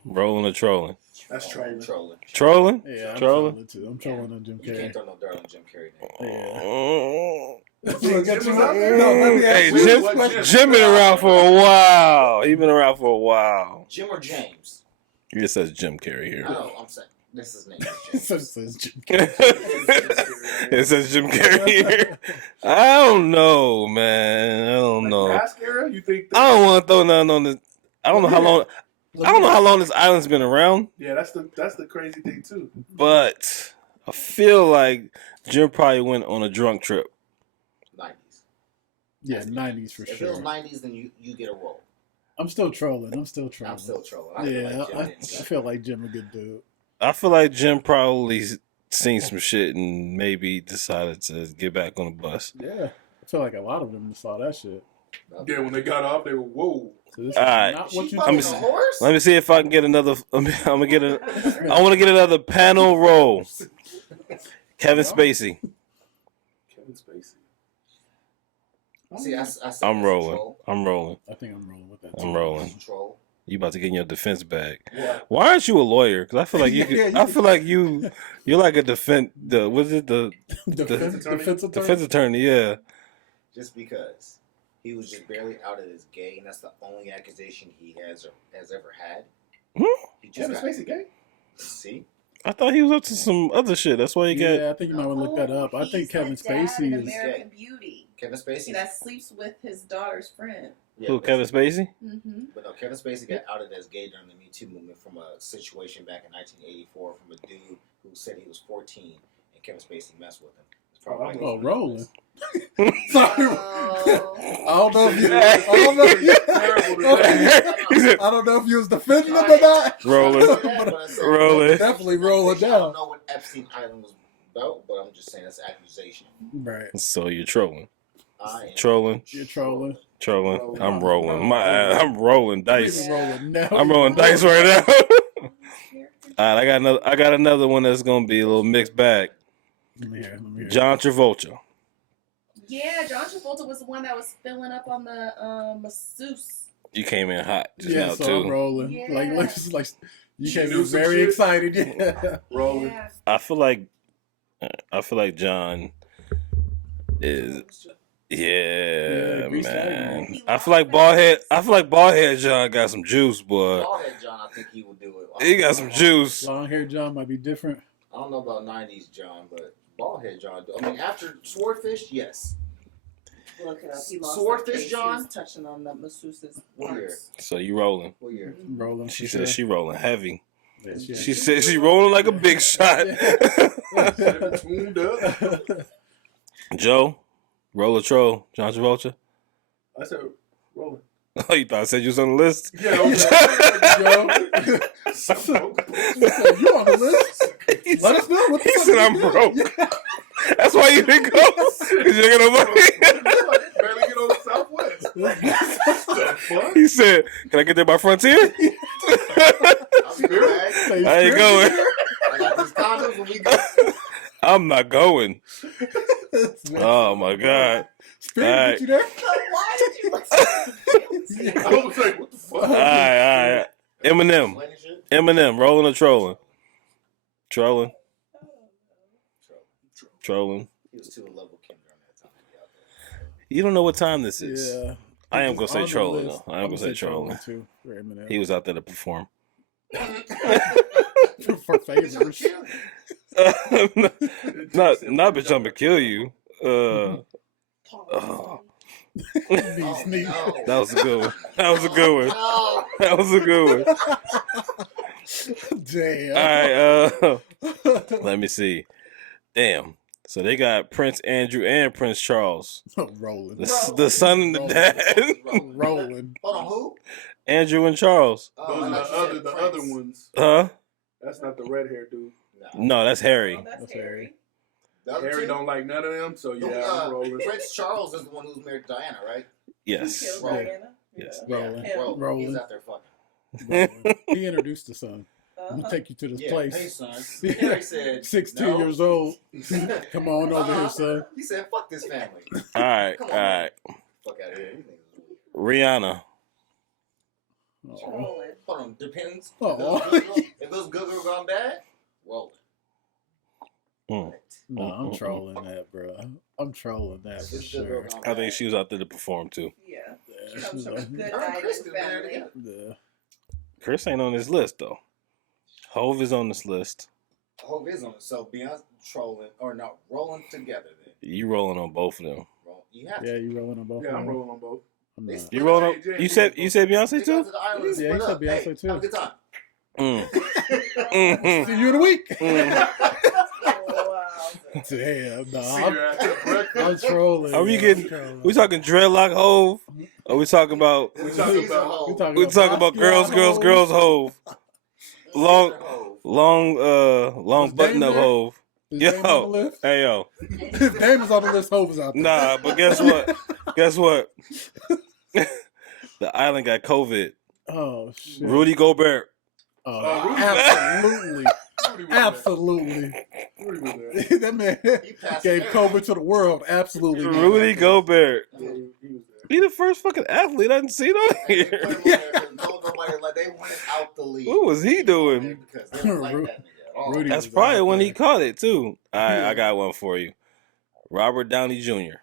Rolling or trolling? That's trolling. Trolling. Trolling? Yeah, I'm Trolling? trolling too. I'm trolling on Jim You can't Carrey. throw no dirt on Jim Carrey. Yeah. Jim Got was you- out there? No, let me ask Hey, you Jim, this question. Jim been around for a while. He been around for a while. Jim or James? It just says Jim Carrey I here. know. I'm saying this is his name. Is So James. it says Jim It says Jim Carrey here. I don't know, man. I don't know. Past era, you think? I don't want to throw nothing on this. I don't know how long. I don't know how long this island's been around, Yeah, that's the crazy thing too. but I feel like Jim probably went on a drunk trip. 90s. Yeah, 90s for If it was sure. 90s, then you get a roll. I'm still trolling. I'm still trolling. I'm still trolling. I feel Yeah, like Jim I didn't. feel like Jim a good dude. I feel like Jim probably seen some shit and maybe decided to get back on the bus. Yeah, I feel like a lot of them saw that shit. Yeah, when they got off, they were whoa. So this All right. is not what She you fucking a think. horse? Let me see if I can get another. I want to get another panel roll. Kevin Spacey. Kevin Spacey. See, I said I'm that's rolling. troll. I'm rolling. I think I'm rolling with that. I'm rolling. That's troll. You about to get in your defense bag. What? Why aren't you a lawyer? Because I feel like you. Yeah, Could, I feel like you're like a defense Defense attorney. defense attorney. Yeah. Just because he was just barely outed as gay, and that's the only accusation he has ever had. Hmm? He just Kevin got, Spacey gay? see, I thought he was up to some other shit. That's why he got. Yeah, I think you might want to look that up. I think He's Kevin the dad in Spacey is. American Beauty Kevin Spacey. that sleeps with his daughter's friend. Yeah, Who? Kevin Spacey? Mm-hmm. But no, Kevin Spacey got outed as gay during the Me Too movement from a situation back in 1984 from a dude who said he was 14 and Kevin Spacey messed with him. It's probably why he Oh, was rolling. famous. Sorry. Oh. I don't know if you. I don't know if you. He said, I don't know if you was defending him or not. rolling. But I said- Rolling. Definitely rolling I down. don't know what Epstein Island was about, but I'm just saying that's an accusation. Right. So you're trolling. I am Trolling. You're trolling. Trolling. I'm rolling. I'm rolling dice. You're rolling now. I'm rolling dice right now. All right, I got another one that's gonna be a little mixed bag. Let me hear. John Travolta. Yeah, John Travolta was the one that was filling up on the masseuse. You came in hot just Yeah, now so too. I'm rolling. Yeah. Like you She came knew in some very shit. excited. Yeah. Rolling. Yeah. I feel like John is. Yeah, grease that man. He I feel like bald head John got some juice, boy. Ballhead John, I think he would do it. He got some juice. Long hair John might be different. I don't know about 90s John, but ballhead John. I mean, after Swordfish, yes. Look it up. He lost Swordfish that case. He John? was touching on the masseuse's What year? parts. So you rolling? What year? Rolling. She for said sure. she rolling heavy. Yeah, She said she rolling like a big shot. Tuned up. Joe, roll a troll. John Travolta. I said rolling. Oh, you thought I said you was on the list? Yeah, okay. Joe. You on the list? Let us know. What the He fuck said you I'm doing? broke. Yeah. That's why you didn't go. Because you're going to look. Barely get on the Southwest. The fuck? He said, can I get there by Frontier? I'll be back. Say I ain't going. I got these condoms when we go. I'm not going. Oh, my God. Spirit, All right. get you there? So why did you look so guilty? I was like, what the fuck? All right. Eminem. Explaining shit? Eminem, rolling or trolling? Trolling. Trolling. He was too in love with Kim during that time to be out there. You don't know what time this is. Yeah. I am going to On say the trolling, list. though. I am going to say trolling trolling. too. For Eminem. He was out there to perform. for favors. not bitch, I'm gonna kill you. Oh. These knees. no. That was a good one. That was a good one. No. That was a good one. Damn. All right, let me see. Damn. So they got Prince Andrew and Prince Charles. Rolling. The son and the dad. Rolling. Hold on, who? Andrew and Charles. Oh, Those I are thought you said the Prince. other ones. Huh? That's not the red hair dude. No, that's Harry. Oh, that's That's Harry. The other Harry two? don't like none of them, so Who, yeah, I'm rolling. Prince Charles is the one who's married to Diana, right? Who Yes. killed Rolling. Diana? Yes. Rolling. Yeah. Bro, Rolling. he's out there fucking. Rolling. He introduced the son. I'm Uh-huh. gonna take you to this Yeah, place. hey son. Harry said 16 no. years old. Come on over here, son. He said, "Fuck this family. All right. Come All on, right. Fuck out of here." You think it's Rihanna. Oh. Trolling. Hold on, depends. Oh. If those good girls gone bad, rolling. Mm. No, I'm trolling that, bro. I'm trolling that for This good girl sure. gone I bad. think she was out there to perform too. Yeah. Yeah, Comes she's from a like- good Her and Chris Irish is married family. together. yeah. Chris ain't on this list though. Hove is on this list. Hope is on it. So Beyonce trolling or not rolling together then. You rolling on both of them. Roll. You have Yeah, to. you rolling on both. Yeah, of I'm them? rolling on both. I'm They not. split You rolling up. on? You said Beyonce They go too? to the island, Yeah, split he said up. Beyonce Hey, too. have a good time. Mm. See you in a week. Mm. Oh, wow. Damn, See no, you after I'm breakfast. trolling. Are we man, getting- I'm trolling. We talking dreadlock Hove? Or we talking about? We talking about We We talking about girls, girls, girls Hove. Long Was button Dame up there? Hove. Is Dame on the Yo, list? hey yo, If Dame is on the list, Hov is out there. nah. But guess what? Guess what? The island got COVID. Oh shit. Rudy Gobert. Oh, Rudy- absolutely. Rudy was there. Absolutely. Rudy was there. That man He passed gave everything. COVID to the world. Absolutely. man. Rudy Gobert. Yeah, he was there. He the first fucking athlete I didn't see on And they here. put him on there 'cause nobody like they went out the league. What was he doing? Because they don't like that nigga at all. Rudy That's was probably out when there. he caught it too. All right, Yeah. I got one for you. Robert Downey Jr.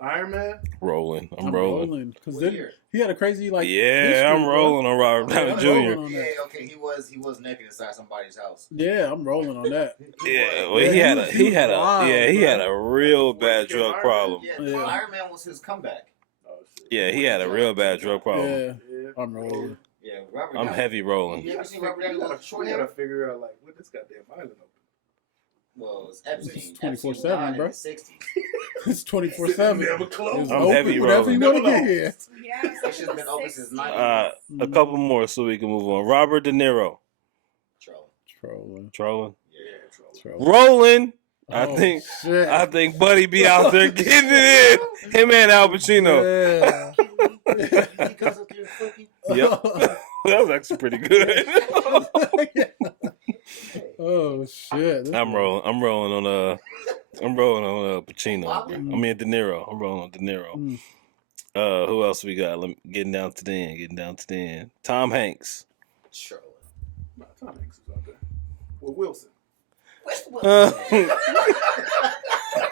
Iron Man. Rolling. I'm I'm rolling. rolling. Because What then year? he had a crazy like. Yeah, history, I'm bro. rolling on Robert Yeah, Downey I'm Jr. rolling on Yeah, that. okay, he was naked inside somebody's house. Yeah, I'm rolling on that. Yeah, well, Yeah, he had he was wild, he bro. had a real bad Became drug Iron problem. Yeah, Yeah. Iron Man was his comeback. Oh shit. Yeah, he had a real bad drug problem. Yeah, Yeah. I'm rolling. Yeah, Robert. I'm Downey- heavy rolling. You ever seen Robert Downey with short We gotta hair? figure out like what this goddamn island open. Well, it's Epstein. It's 24/7, Epstein died bro. in the 60s. It's 24/7. Never closed. It's I'm open heavy whenever you rolling. want to get here. Yeah, They should have been open since 90s. A couple more so we can move on. Robert De Niro. Trolling. Trolling. Yeah, Trolling. Rolling. I Oh, think shit. Buddy be out there getting it in. Him and Al Pacino. Yeah. He comes up there and fuck you. Yep. That was actually pretty good. Oh shit. I'm rolling on Pacino. I mean De Niro. I'm rolling on De Niro. Mm. Who else we got? Getting down to the end. Tom Hanks. Trolling. No, Tom Hanks is out there. Well, Wilson.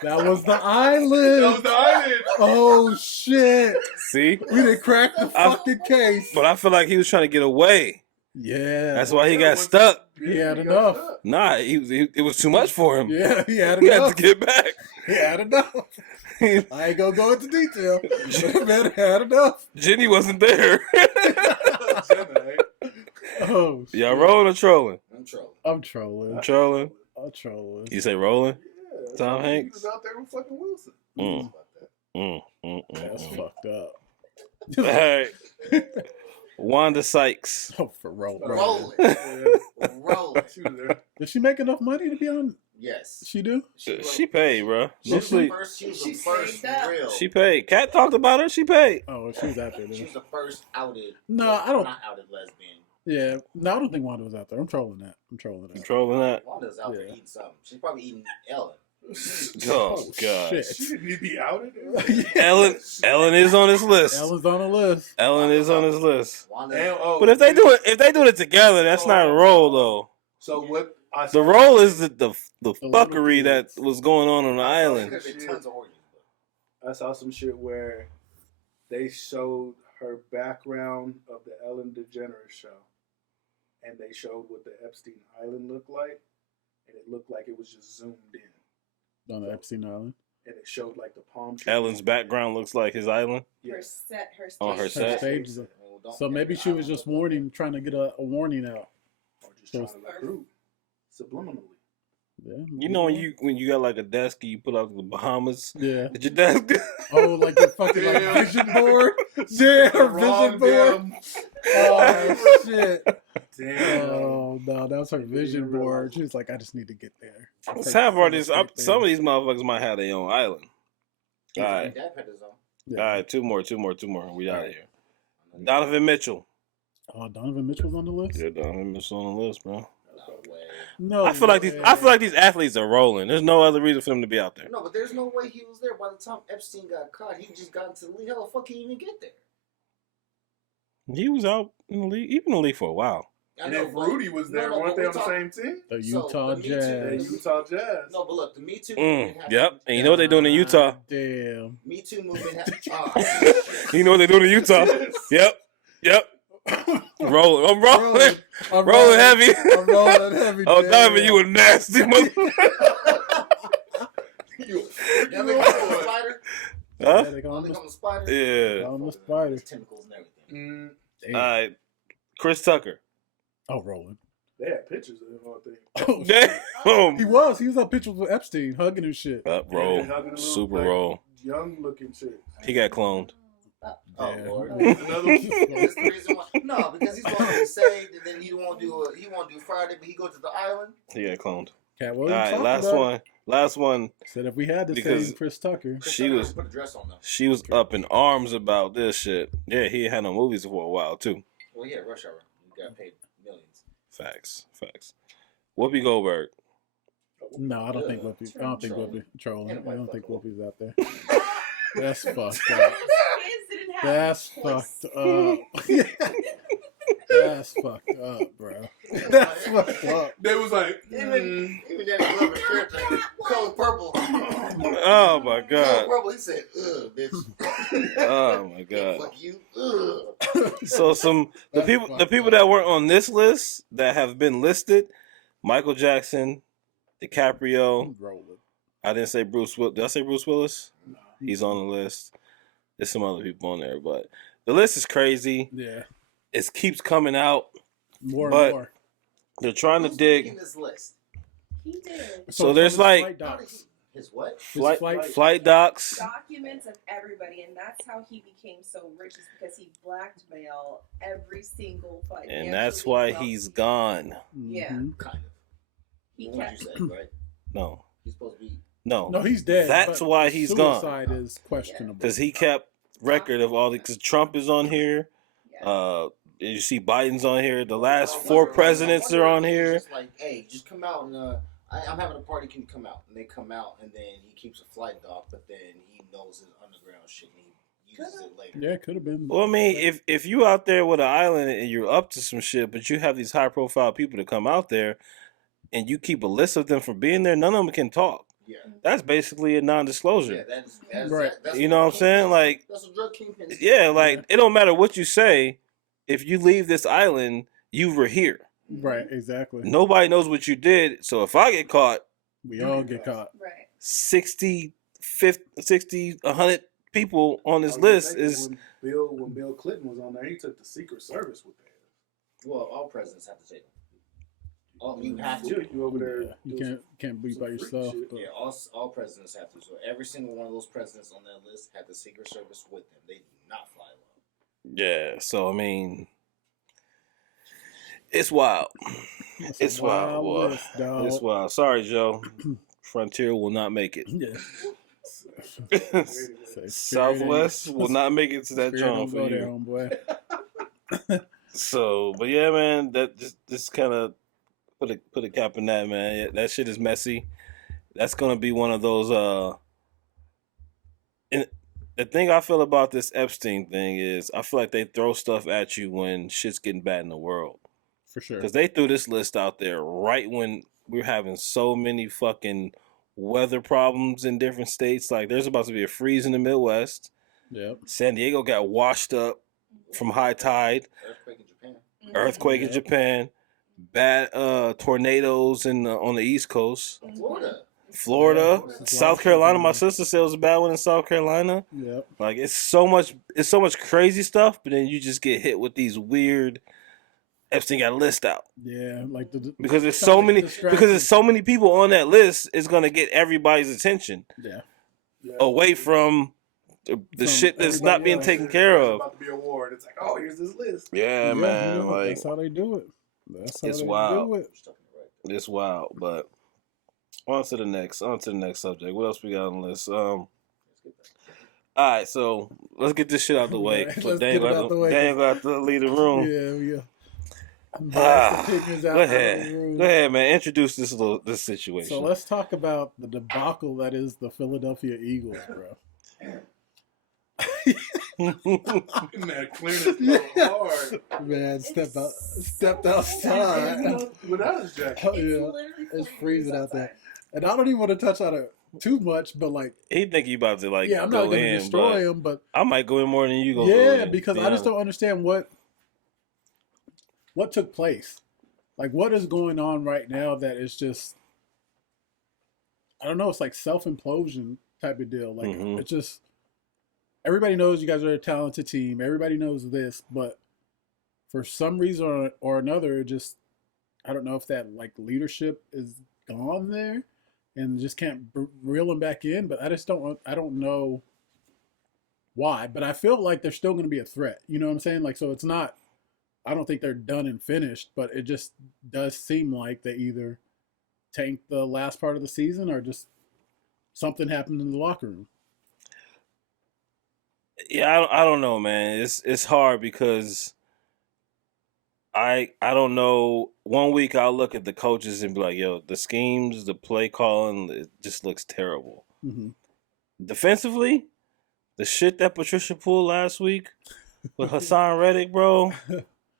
That was the That island. was the island. Oh shit. See? We didn't crack the fucking case. But I feel like he was trying to get away. Yeah. That's why he got stuck. He had enough. Nah, it was too much for him. Yeah, he had He had enough. to get back. He had enough. I ain't gonna go into detail. But man had enough. Jenny wasn't there. Oh shit. Y'all rolling or trolling? I'm trolling. I'm trolling. Trolling. I'm trolling. You say rolling? Yeah, Tom he Hanks? was out there with fucking Wilson. That's fucked up. All right. Wanda Sykes. Oh, for rolling. Rolling. Yeah, Rolling. she was there. Did she make enough money to be on? Yes. She do? She paid, bro. She No was the sleep. first. She was She the first saved up. real. She paid. Kat talked about her. She paid. Oh, she was out there She then. was the first outed. No, I don't. Not outed lesbian. Yeah, no, I don't think Wanda was out there. I'm trolling that. Controlling that. Wanda's out there Yeah. eating something. She's probably eating Ellen. Oh, God. shit. She didn't need to be outed. Ellen is on this list. Ellen's on the list. Ellen is on this list. Wanda. And, oh, But if they do it together, that's not a role though. So what? I The role is the little fuckery that kids. was going on the island. There's been tons of orgies. I saw some shit where they showed her background of the Ellen DeGeneres show, and they showed what the Epstein Island looked like, and it looked like it was just zoomed in, On the Epstein Island. and it showed like the palm trees. Ellen's background looks like his island. Her set, her stage. On her set. Stage. So maybe she was just trying to get a warning out. Or just trying to recruit subliminally. Yeah. You know when you got like a desk and you put out the Bahamas. Yeah. Did your desk? Oh, like the fucking like Damn. vision board. Yeah, her vision board. Oh shit. Damn. Oh no, that was her vision board. She was like, I just need to get there. Let's have all these. Some of these motherfuckers might have their own island. All right, Dad had his own. Yeah. all right. Two more. We out of here. Donovan Mitchell. Oh, Donovan Mitchell's on the list. Yeah, Donovan Mitchell on the list, bro. No way. No, I feel like these athletes are rolling. There's no other reason for them to be out there. No, but there's no way he was there by the time Epstein got caught. He just got into the league. How the fuck he even get there? He was out in the league, even in the league for a while. I And know, if but- Rudy was there, no, weren't but they we're on the talking- same team? the So, Utah the Me Too- The Jazz. Utah Jazz. No, but look, the Me Too. Yep. And you know what they're doing in Utah. Damn. Me Too movement. You know what they're doing in Utah. Yep. Rolling. I'm rolling. Rolling heavy. I'm rolling heavy. Oh, damn. Donovan, you a nasty motherfucker. Now they call him a spider. Yeah, Huh? they call They him call him a spider. Yeah. Call him a spider. His tentacles and everything. Damn. All right. Chris Tucker. Oh, rolling. They had pictures of him, I think. Oh, shit. Damn. He was on pictures with Epstein, hugging and shit. Up roll. And hugging a little, Super like, roll. Young looking chick. He got cloned. Oh Yeah. Lord. Another one. That's the reason why. No, because he's going to be saved, and then he won't do Friday, but he go to the island. He got cloned. Cat All Williams. right. talked Last about it. one. Last one. Said if we had the Because same Chris Tucker. She was put a dress on though. she was up in arms about this shit. Yeah, he had no movies for a while too. Well, yeah, Rush Hour. You got paid millions. Facts. Whoopi Goldberg. No, I don't think Yeah. Whoopi. I don't think Trolling. Whoopi trolling. I Anybody don't think fuck Whoopi's out there. That's fucked up. Kids didn't have That's voice. fucked up. That's fucked up, bro. That's fucked up. They was like, Even Danny Glover's character, color purple. Oh my Color god. purple. He said, "Ugh, bitch." Oh my god. Fuck you. Ugh. So the That's people fucked that weren't on this list that have been listed: Michael Jackson, DiCaprio. Rolling. I didn't say Bruce Willis. Did I say Bruce Willis? No. He's on the list. There's some other people on there, but the list is crazy. Yeah. It keeps coming out. More But- and more. They're trying to Who's dig. making this list? He did So there's his like- flight docs. His what? His Flight docs. documents of everybody, and that's how he became so rich. Is because he blackmailed every single fight. And that's why he's gone. Yeah. Mhm. Kind of. He What kept. you say, right? No. He's supposed to be. No. No, he's dead. That's but why he's gone. Suicide is questionable. Because he kept record of all the. Because Trump is on here. Yeah. You see Biden's on here. The last 4 presidents are on here. Just like, hey, just come out and I'm having a party. Can you come out? And they come out, and then he keeps a flight doc, but then he knows his underground shit, and he uses it later. Yeah, it could have been. Well, I mean, if you out there with an island and you're up to some shit, but you have these high profile people that come out there, and you keep a list of them from being there, none of them can talk. Yeah. That's basically a non-disclosure. Yeah, that's Right. That's You know what I'm saying? Like, that's a drug kingpin. yeah, like it don't matter what you say. If you leave this island, you were here. Right, exactly. Nobody knows what you did. So if I get caught, We all get caught. Right. 60, 100 people on this I was list thinking is when Bill Clinton was on there, he took the Secret Service with him. Well, all presidents have to take them. Oh, you have You, to. you over there? Yeah, you doing can't be some by freak yourself. shit. but- Yeah, all presidents have to. So every single one of those presidents on that list had the Secret Service with them. They do not fly alone. yeah. So I mean, it's wild. That's It's a wild, boy. list, dog. It's wild. Sorry, Joe. Frontier will not make it. Yeah. Anyway, Say, Southwest will not make it to that Spirit drum don't for go there, you. homeboy. So, but yeah, man, that just kind of put a cap in that, man. Yeah, that shit is messy. That's gonna be one of those. And the thing I feel about this Epstein thing is, I feel like they throw stuff at you when shit's getting bad in the world. For sure. Because they threw this list out there right when we're having so many fucking weather problems in different states. Like, there's about to be a freeze in the Midwest. Yep. San Diego got washed up from high tide. Earthquake in Japan. Earthquake in Yeah. Japan. Bad tornadoes on the East Coast. Florida. Florida. South Carolina. My sister said it was a bad one in South Carolina. Yep. Like, it's so much crazy stuff, but then you just get hit with these weird Epstein got a list out. Yeah. Like Because there's sounds so like many distraction. people on that list, it's gonna get everybody's attention Yeah. yeah. away from the From shit that's everybody not being else. taken care There's of. about to be a war, and it's like, oh, here's this list. Yeah, man. yeah, Like, that's how they do it. That's how It's they wild. do it. it's wild. But on to the next subject. What else we got on the list? All right, so let's get this shit out the way. Right, But let's Daniel get it out the way. got to leave the room. Yeah. Ah, Opinions Go out of the ahead. room. Go ahead, man. Introduce this situation. So let's talk about the debacle that is the Philadelphia Eagles, bro. Man, clearing his throat hard. Man, stepped Outside. outside. Without his jacket. Oh, yeah. It's freezing out there. And I don't even want to touch on it too much, but like, He think you about to like yeah, I'm not go going to in, destroy but him, but I might go in more than you gonna go yeah, in, because to be I just honest. don't understand what took place. Like, what is going on right now that is just, I don't know, it's like self-implosion type of deal. Like, Mhm. it's just, everybody knows you guys are a talented team. Everybody knows this, but for some reason or another, just, I don't know if that, like, leadership is gone there and just can't reel them back in, but I don't know why. But I feel like they're still going to be a threat. You know what I'm saying? Like, so it's not, I don't think they're done and finished, but it just does seem like they either tank the last part of the season or just something happened in the locker room. Yeah, I don't know, man. It's hard because I don't know. One week I'll look at the coaches and be like, yo, the schemes, the play calling, it just looks terrible. Mm-hmm. Defensively, the shit that Patricia pulled last week with Hassan Reddick, bro,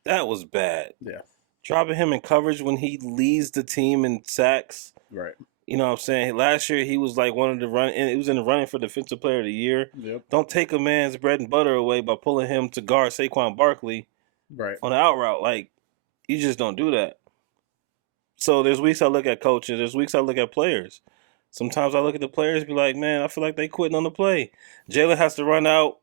that was bad. Yeah. Dropping him in coverage when he leads the team in sacks. Right. You know what I'm saying? Last year he was like one of the and he was in the running for Defensive Player of the Year. Yep. Don't take a man's bread and butter away by pulling him to guard Saquon Barkley Right. on the out route. Like, you just don't do that. So there's weeks I look at coaches. There's weeks I look at players. Sometimes I look at the players and be like, man, I feel like they quitting on the play. Jalen has to run out.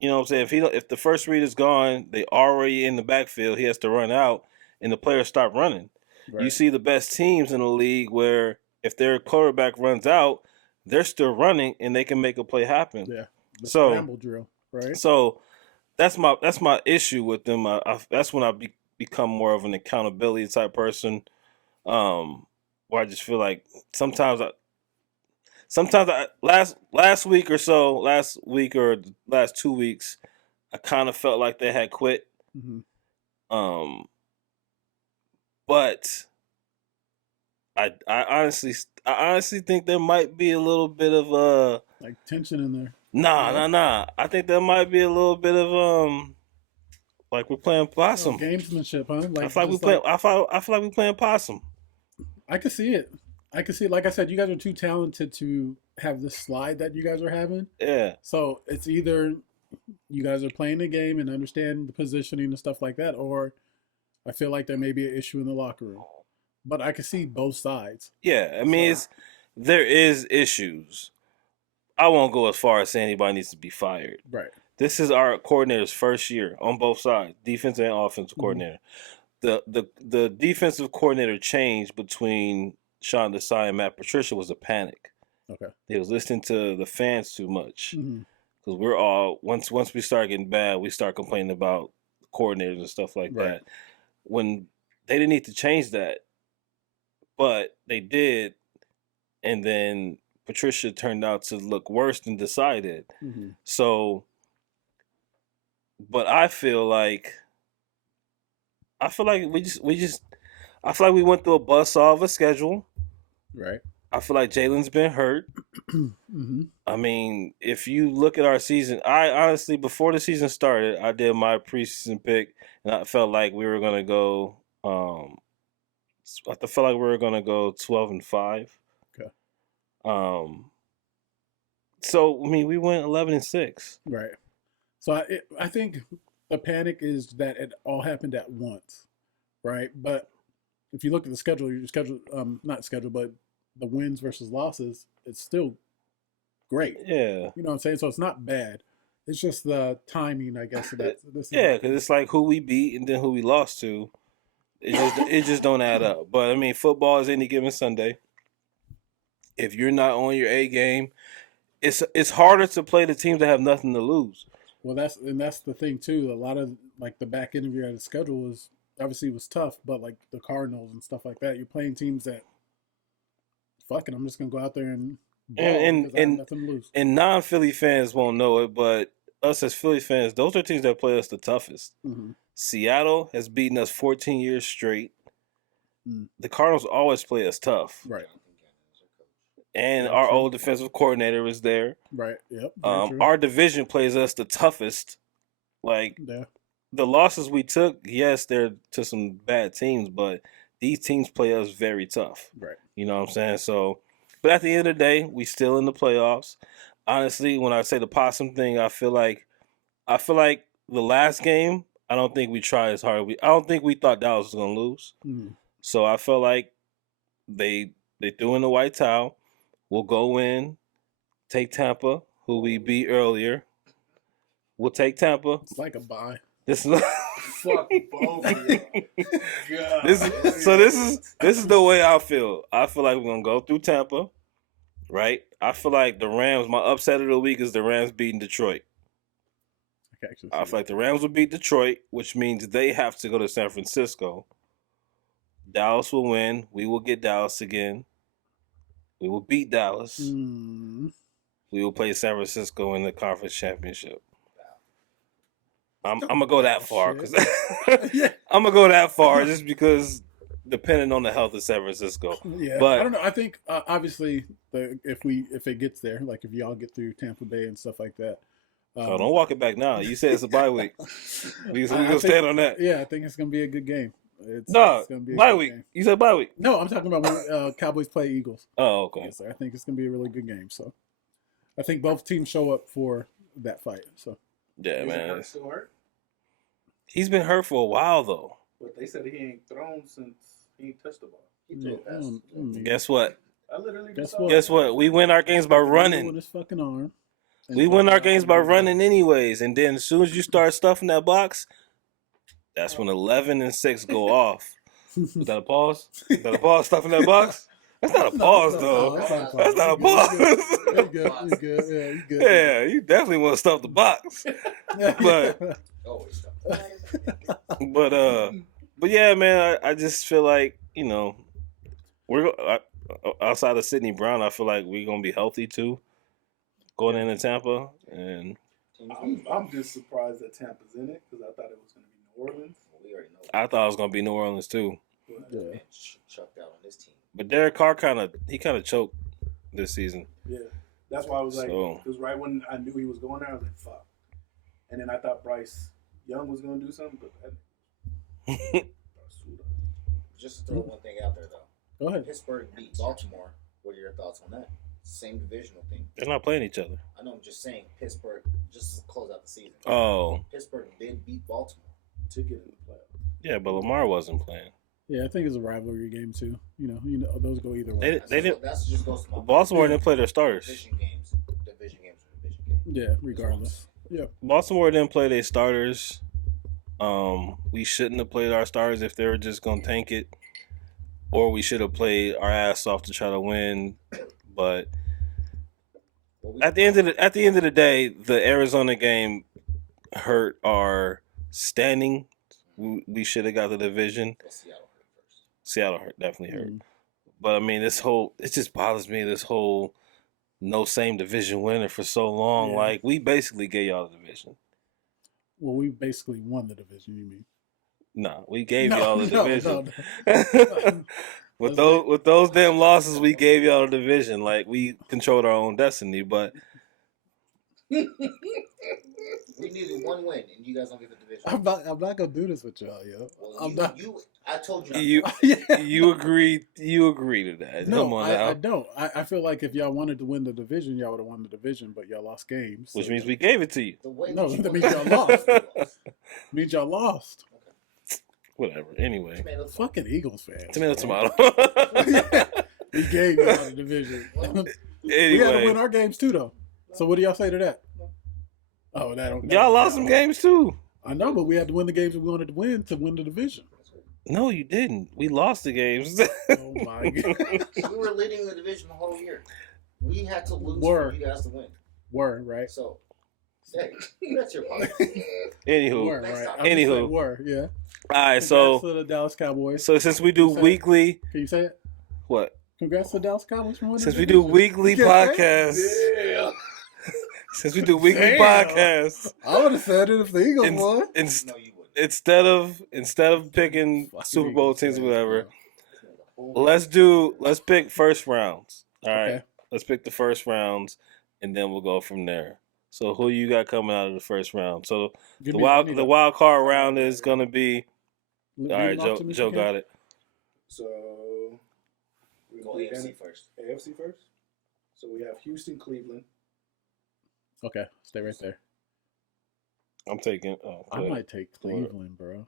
You know what I'm saying? If the first read is gone, they already in the backfield. He has to run out, and the players stop running. Right. You see the best teams in the league where if their quarterback runs out, they're still running and they can make a play happen. Yeah. The So- scramble drill. Right. So that's my issue with them. That's when I become more of an accountability type person, where I just feel like sometimes last week or last 2 weeks, I kind of felt like they had quit. Mm-hmm. But I honestly think there might be a little bit of Like tension in there. Nah. I think there might be a little bit of like we're playing possum. Gamesmanship, huh? Like, I feel like we just play. I feel like we playing possum. I could see it. Like I said, you guys are too talented to have this slide that you guys are having. Yeah. So it's either you guys are playing the game and understand the positioning and stuff like that, or I feel like there may be an issue in the locker room. But I can see both sides. Yeah. I mean, there is issues. I won't go as far as saying anybody needs to be fired. Right. This is our coordinator's first year on both sides, defensive and offensive coordinator. The defensive coordinator change between Sean Desai and Matt Patricia was a panic. Okay. They was listening to the fans too much. Mm-hmm. Because we're all once we start getting bad, we start complaining about coordinators and stuff like Right. that. When they didn't need to change that, but they did, and then Patricia turned out to look worse than decided. Mm-hmm. So, but I feel like I feel like we went through a buzzsaw of a schedule. Right. I feel like Jalen's been hurt. Mm-hmm. I mean, if you look at our season, I honestly, before the season started, I did my preseason pick, and I felt like we were gonna go. I felt like we were gonna go 12-5. Okay. So I mean, we went 11-6. Right. So I think the panic is that it all happened at once, right? But if you look at the schedule, not schedule, but the wins versus losses, it's still great. Yeah. You know what I'm saying? So it's not bad. It's just the timing, I guess. Yeah, because it's like who we beat and then who we lost to. It just don't add up. But I mean, football is any given Sunday. If you're not on your A game, it's harder to play the teams that have nothing to lose. Well, that's the thing too. A lot of like the back end of your schedule was obviously was tough, but like the Cardinals and stuff like that, you're playing teams that fucking. I'm just gonna go out there and ball because I have nothing to lose. And non-Philly fans won't know it, but us as Philly fans, those are teams that play us the toughest. Mm-hmm. Seattle has beaten us 14 years straight. Mm. The Cardinals always play us tough. Right. And our old defensive coordinator is there. Right. Yep. Our division plays us the toughest. Like, yeah. The losses we took, yes, they're to some bad teams, but these teams play us very tough. Right. You know what I'm saying? So, but at the end of the day, we still in the playoffs. Honestly, when I say the possum thing, I feel like the last game, I don't think we tried as hard. I don't think we thought Dallas was gonna lose. Mm. So I felt like they threw in the white towel. We'll go in, take Tampa, who we beat earlier. We'll take Tampa. It's like a bye. This is Fuck both of you. God. This is the way I feel. I feel like we're gonna go through Tampa, right? I feel like the Rams. My upset of the week is the Rams beating Detroit. I feel like the Rams will beat Detroit, which means they have to go to San Francisco. Dallas will win. We will get Dallas again. We will beat Dallas. Mm. We will play San Francisco in the conference championship. I'm gonna go that far because I'm gonna go that far just because depending on the health of San Francisco. Yeah, But I don't know. I think obviously if it gets there, like if y'all get through Tampa Bay and stuff like that. So don't walk it back now. You said it's a bye week. We gonna think, stand on that. Yeah, I think it's gonna be a good game. It's No, gonna be a bye good week. game. You said bye week. No, I'm talking about when Cowboys play Eagles. Oh, okay. Yes, I think it's gonna be a really good game. So I think both teams show up for that fight. So Yeah, Is man. Hurt still hurt? He's been hurt for a while though. But they said he ain't thrown since he ain't touched the ball. He threw a pass. Guess what? I literally Guess just saw what? Guess what? We win our games by with running. his fucking arm. We win our games by running anyways. And then as soon as you start stuffing that box, that's when 11 and 6 go off. Is that a pause? Is that a pause stuffing that box? That's not a pause though. That's not a pause. You good? You good? Yeah, you good? Yeah, you definitely want to stuff the box. But Always stuff. but yeah, man, I just feel like, we're outside of Sidney Brown, I feel like we're gonna be healthy too, going into Tampa, and I'm just surprised that Tampa's in it because I thought it was going to be New Orleans. We already know. I thought it was gonna be New Orleans too. Yeah. Man, chucked out on this team. But Derek Carr kind of choked this season. Yeah, that's why I was like, So- because right when I knew he was going there, I was like, fuck. And then I thought Bryce Young was going to do something, but Just to throw one thing out there, though. Go ahead. Pittsburgh beat Baltimore. What are your thoughts on that? Same divisional thing. They're not playing each other. I know I'm just saying Pittsburgh, just to close out the season. Oh, Pittsburgh did beat Baltimore. to get in the playoffs. yeah, but Lamar wasn't playing. Yeah, I think it's a rivalry game too. You know, those go either way. They didn't. That just goes to my Baltimore didn't play their starters. division games. Division games are division games. Yeah, regardless. Yeah. Baltimore didn't play their starters. We shouldn't have played our starters if they were just gonna tank it, or we should have played our ass off to try to win. But at the end of the day, the Arizona game hurt our standing. We should have got the division. Well, Seattle hurt first. Seattle definitely hurt. Mm. But I mean, it just bothers me. This whole no same division winner for so long. Yeah. Like we basically gave y'all the division. Well, we basically won the division. You mean? Nah, we gave No, y'all the no, division. no. With those damn losses, we gave y'all the division. Like we controlled our own destiny. But We needed one win, and you guys don't get the division. I'm not gonna do this with y'all, yo. Well, I'm not. I told you. you Yeah. you agree to that. Come No, on now. I don't. I feel like if y'all wanted to win the division, y'all would have won the division, but y'all lost games. Which so- means we gave it to you. The way No, that you that won means the y'all division, lost. you lost. means y'all lost. Whatever. Anyway. Tomato, Fucking Eagles fans. Tomato. We gave y'all the division. We had to win Anyway. our games too, though. So what do y'all say to that? Oh, that don't. Y'all lost some games too. I know, but we had to win the games we wanted to win the division. No, you didn't. We lost the games. Oh my god. We were leading the division the whole year. We had to lose Were. for you guys to win. Word, right? So, hey, that's your problem. Anywho. Word, Next right. time. I was gonna say Anywho. word, yeah. All right, Congrats so to the Dallas Cowboys. since we do Say it. weekly Can you say it? what? Congrats to the Dallas Cowboys for winning. Since the we do division. weekly You can't say podcasts. Yeah. Since we do weekly Damn. podcasts. I would have said it if the Eagles in- won. in- No, you wouldn't. instead of picking Fucking Super Bowl Eagles teams or fans, whatever, bro. let's pick first rounds. All right. Okay. Let's pick the first rounds and then we'll go from there. So who you got coming out of the first round? So Give the me- I wild need the a- wild card round is gonna be Lead all right. it off Joe to Mr. Joe King. got it. So we Go do AFC first. AFC first. So we have Houston, Cleveland. Okay, stay right there. I'm taking. Oh, I good. might take Cleveland, bro.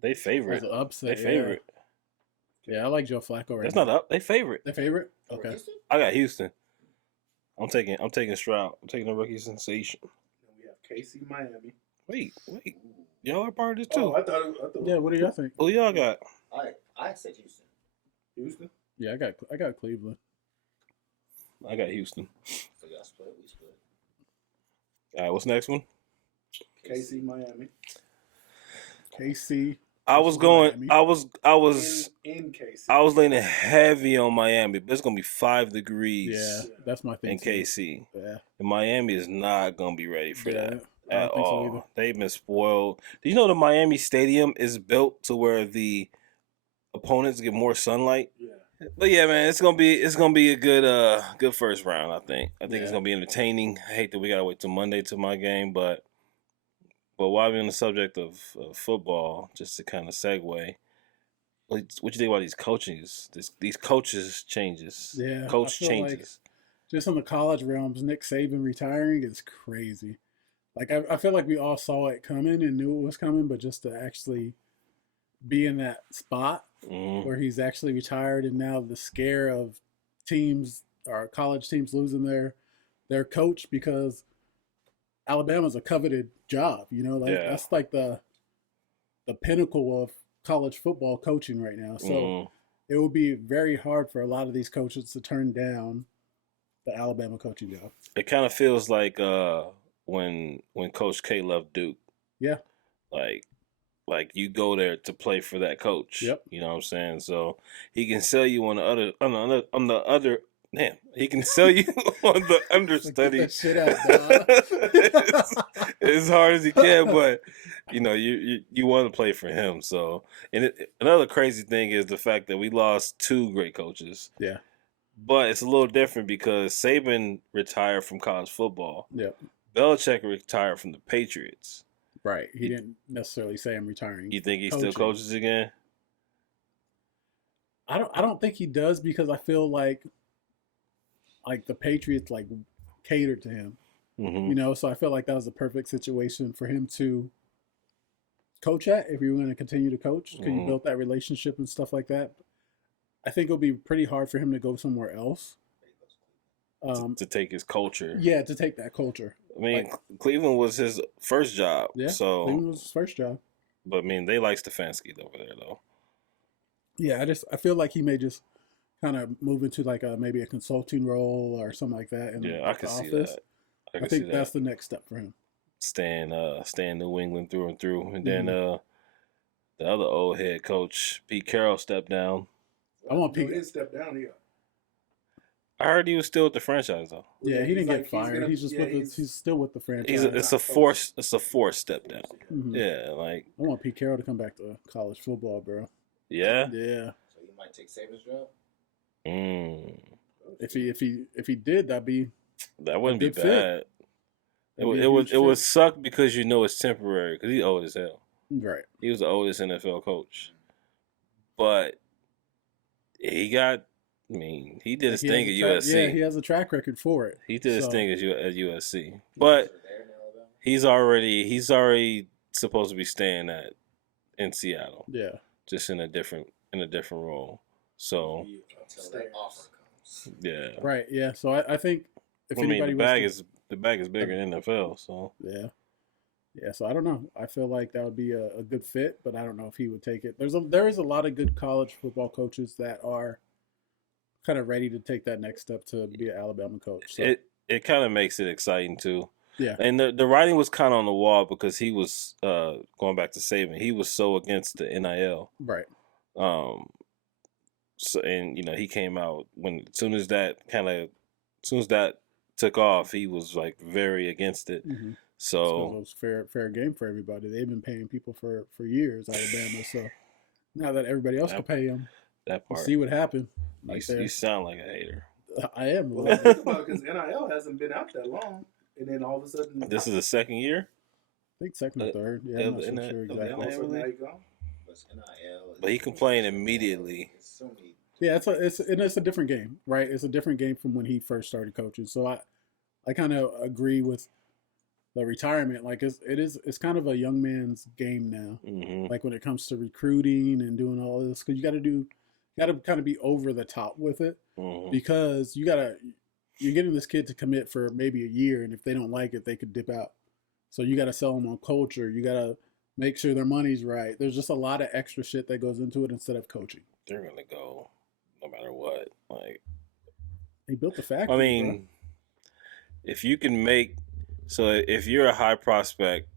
They As favorite. an upset. They favorite. Yeah, I like Joe Flacco right That's now. not up. They favorite. Their favorite? Over Okay. Houston? I got Houston. I'm taking Stroud. I'm taking the rookie sensation. Then we have KC, Miami. Wait. Y'all are part of this too. Oh, I thought. Yeah, what do y'all think? Who y'all got? I said Houston. Houston. Yeah, I got Cleveland. I got Houston. So y'all split. We split. All right, what's the next one? KC, Miami. KC. I was going. Miami. I was in KC. I was leaning heavy on Miami, but it's gonna be 5 degrees. Yeah, that's my thing. In KC, Yeah, and Miami is not gonna be ready for that I don't at think so all. either. They've been spoiled. Do you know the Miami Stadium is built to where the opponents get more sunlight? Yeah. But yeah, man, it's gonna be a good first round. I think it's Yeah. gonna be entertaining. I hate that we gotta wait till Monday to my game, but while we're on the subject of football, just to kind of segue, what you think about these coaches? These coaches changes. Yeah, coach I feel like changes. just in the college realms, Nick Saban retiring is crazy. Like I feel like we all saw it coming and knew it was coming, but just to actually be in that spot where he's actually retired, and now the scare of teams or college teams losing their coach because Alabama's a coveted job, that's like the pinnacle of college football coaching right now. So it would be very hard for a lot of these coaches to turn down the Alabama coaching job. It kind of feels like when Coach K left Duke. Yeah. Like you go there to play for that coach. Yep. You know what I'm saying? So he can sell you on the other. Damn, he can sell you on the understudy. Get that shit out, dog. as hard as he can, but you want to play for him. So, and another crazy thing is the fact that we lost 2 great coaches. Yeah. But it's a little different because Saban retired from college football. Yep. Belichick retired from the Patriots. Right. He didn't necessarily say I'm retiring. You think he still coaches again? I don't think he does because I feel like the Patriots catered to him. Mm-hmm. So I feel like that was the perfect situation for him to coach at if you were going to continue to coach because you built that relationship and stuff like that. I think it'll be pretty hard for him to go somewhere else. To take his culture. Yeah, to take that culture. I mean, Cleveland was his first job. Yeah, so Cleveland was his first job. But, I mean, they like Stefanski over there, though. Yeah, I feel like he may just kind of move into maybe a consulting role or something like that. I can see that. I think that's the next step for him. Stay in New England through and through. And then the other old head coach, Pete Carroll, stepped down. I want He Pete. didn't step down here. I heard he was still with the franchise, though. Yeah, he didn't get fired. He's still with the franchise. It's a forced step down. Mhm. Yeah, I want Pete Carroll to come back to college football, bro. Yeah. Yeah. So you might take Saban's job? If he did, that wouldn't be good fit. bad. It would suck because it's temporary because he's old as hell. Right. He was the oldest NFL coach, but he did his thing at USC. Yeah, he has a track record for it. He did his thing at USC, but he's already supposed to be staying in Seattle. Yeah, just in a different role. So Until that offer comes. yeah, right. Yeah, so I think if anybody the bag is bigger than NFL. So yeah. So I don't know. I feel like that would be a good fit, but I don't know if he would take it. There is a lot of good college football coaches that are kind of ready to take that next step to be an Alabama coach. So. It kind of makes it exciting too. Yeah. And the writing was kind of on the wall because he was going back to Saban. He was so against the NIL. Right. So he came out as soon as that took off, he was very against it. Mm-hmm. So it was fair game for everybody. They've been paying people for years, Alabama. So now that everybody else can pay them, that part. we'll see what happens. You sound like a hater. I am. Well, think about it because NIL hasn't been out that long, and then all of a sudden, this is the second year. I think second or third. Yeah, I'm not so sure exactly. But he complained immediately. Yeah, it's a different game, right? It's a different game from when he first started coaching. So I kind of agree with the retirement. It's kind of a young man's game now. Mm-hmm. Like when it comes to recruiting and doing all this, because you got to kind of be over the top with it, because you're getting this kid to commit for maybe a year, and if they don't like it, they could dip out. So you got to sell them on culture. You got to make sure their money's right. There's just a lot of extra shit that goes into it instead of coaching. They're gonna go no matter what. They built the factory. I mean, if you're a high prospect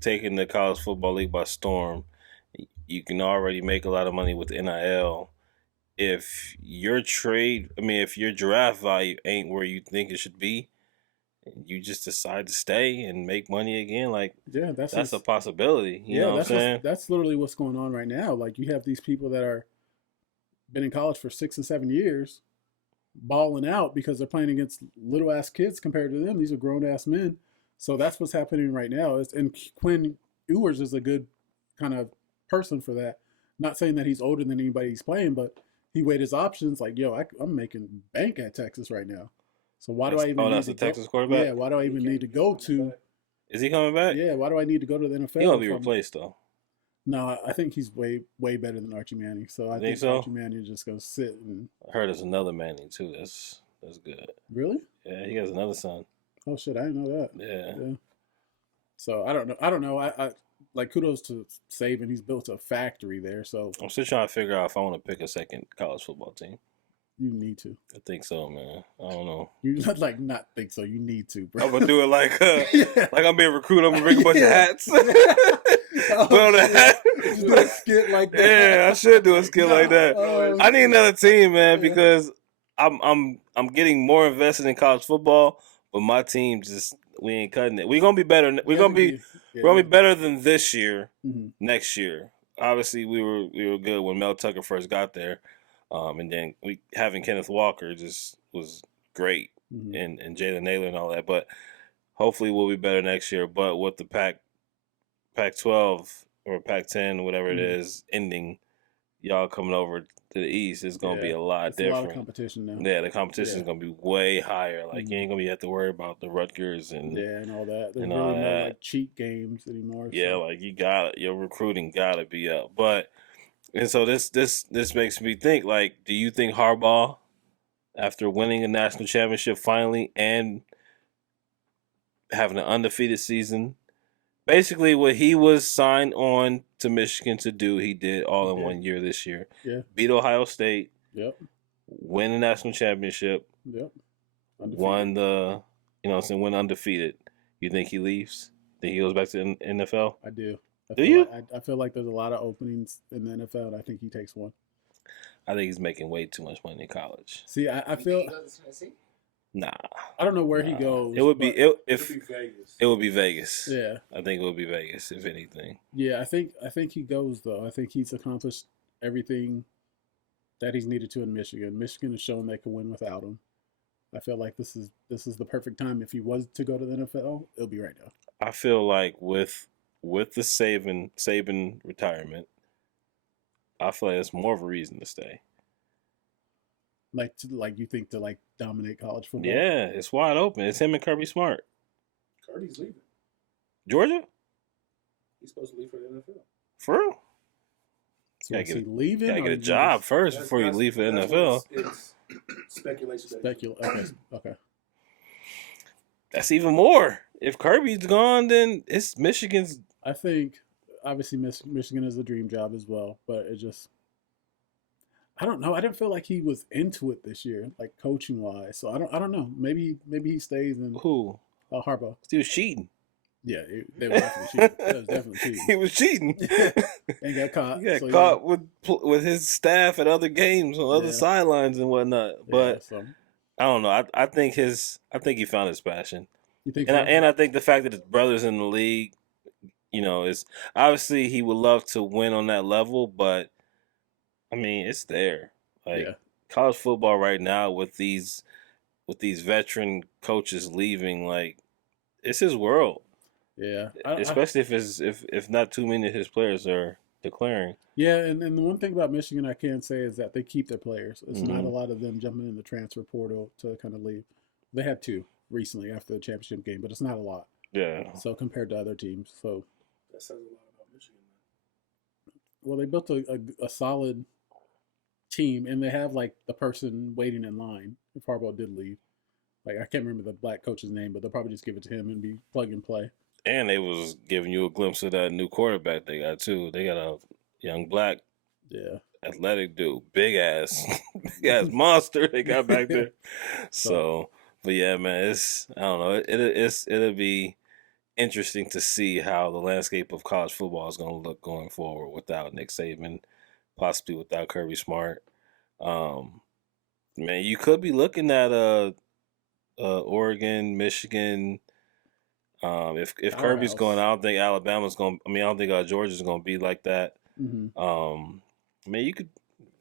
taking the college football league by storm, you can already make a lot of money with NIL. If your if your draft value ain't where you think it should be, and you just decide to stay and make money again, like that's a possibility. You know what I'm saying? That's literally what's going on right now. Like you have these people that are been in college for 6 and 7 years, balling out because they're playing against little ass kids compared to them. These are grown ass men. So that's what's happening right now. And Quinn Ewers is a good kind of person for that. Not saying that he's older than anybody he's playing, but he weighed his options. Like, yo, I'm making bank at Texas right now. So why do I even? That's the Texas quarterback. Yeah. Why do I even need to go to? Is he coming back? Yeah. Why do I need to go to the NFL? He'll be replaced though. No, I think he's way better than Archie Manning. So I think Archie Manning is just gonna sit and. I heard there's another Manning too. That's good. Really? Yeah, he has another son. Oh shit! I didn't know that. Yeah. So I don't know. I like kudos to Saban. He's built a factory there. So I'm still trying to figure out if I want to pick a second college football team. You need to. I think so, man. I don't know. You not think so. You need to, bro. I'm gonna do it like like I'm being recruited. I'm gonna bring a bunch of hats. Put on a hat. Just do a skit like that. Yeah, I should do a skit like that. I need another team, man, because I'm getting more invested in college football, but my team we ain't cutting it. We're gonna be better. We're gonna be better than this year. Next year, obviously, we were good when Mel Tucker first got there. And then having Kenneth Walker just was great, and Jalen Naylor and all that. But hopefully we'll be better next year. But with the Pac-12 or Pac-10, whatever it is, ending, y'all coming over to the East, it's going to be a lot different. A lot of competition now. Yeah, the competition is going to be way higher. Like, you ain't going to have to worry about the Rutgers and all that. There's and really all no that. like cheat games anymore. Yeah, like your recruiting got to be up. And so this makes me think, like, do you think Harbaugh, after winning a national championship finally and having an undefeated season, basically what he was signed on to Michigan to do, he did all in 1 year this year. Yeah. Beat Ohio State. Yep. Win the national championship. Yep. Won went undefeated. You think he leaves? Think he goes back to the NFL? I do. I feel like there's a lot of openings in the NFL, and I think he takes one. I think he's making way too much money in college. See, I feel. Nah. I don't know where he goes. It would be Vegas. It would be Vegas. Yeah. I think it would be Vegas, if anything. Yeah, I think he goes though. I think he's accomplished everything that he's needed to in Michigan. Michigan has shown they can win without him. I feel like this is the perfect time. If he was to go to the NFL, it'll be right now. I feel like with the Saban retirement, I feel like it's more of a reason to stay. Like you think to like dominate college football? Yeah, it's wide open. It's him and Kirby Smart. Kirby's leaving. Georgia? He's supposed to leave for the NFL. For real? So is he leaving? Gotta get a job first before you leave for the NFL. It's speculation. Okay. That's even more. If Kirby's gone, then it's Michigan's. I think obviously Michigan is a dream job as well, but it just I don't know. I didn't feel like he was into it this year, like coaching wise. So I don't know. Maybe he stays in. Who? Harbaugh. He was cheating. Yeah, they were definitely cheating. That was definitely cheating. He was cheating. And got caught. He got caught with his staff at other games on other sidelines and whatnot. But I don't know. I think he found his passion. You think? And I think the fact that his brother's in the league, is obviously he would love to win on that level, but I mean it's there. Like college football right now with these veteran coaches leaving, like it's his world. Yeah, especially if not too many of his players are declaring. Yeah, and the one thing about Michigan I can say is that they keep their players. It's not a lot of them jumping in the transfer portal to kind of leave. They had 2 recently after the championship game, but it's not a lot. Yeah. So compared to other teams, so that says a lot about Michigan. Well, they built a solid team, and they have like the person waiting in line if Harbaugh did leave. Like I can't remember the black coach's name, but they'll probably just give it to him and be plug and play. And they was giving you a glimpse of that new quarterback they got too. They got a young black, athletic dude, big ass monster they got back there. So, but yeah, man, I don't know. It'll be interesting to see how the landscape of college football is going to look going forward without Nick Saban, possibly without Kirby Smart. Man, you could be looking at Oregon, Michigan. If Kirby's going, I don't think Alabama's going. I mean, I don't think Georgia's going to be like that. Mm-hmm. I mean, you could.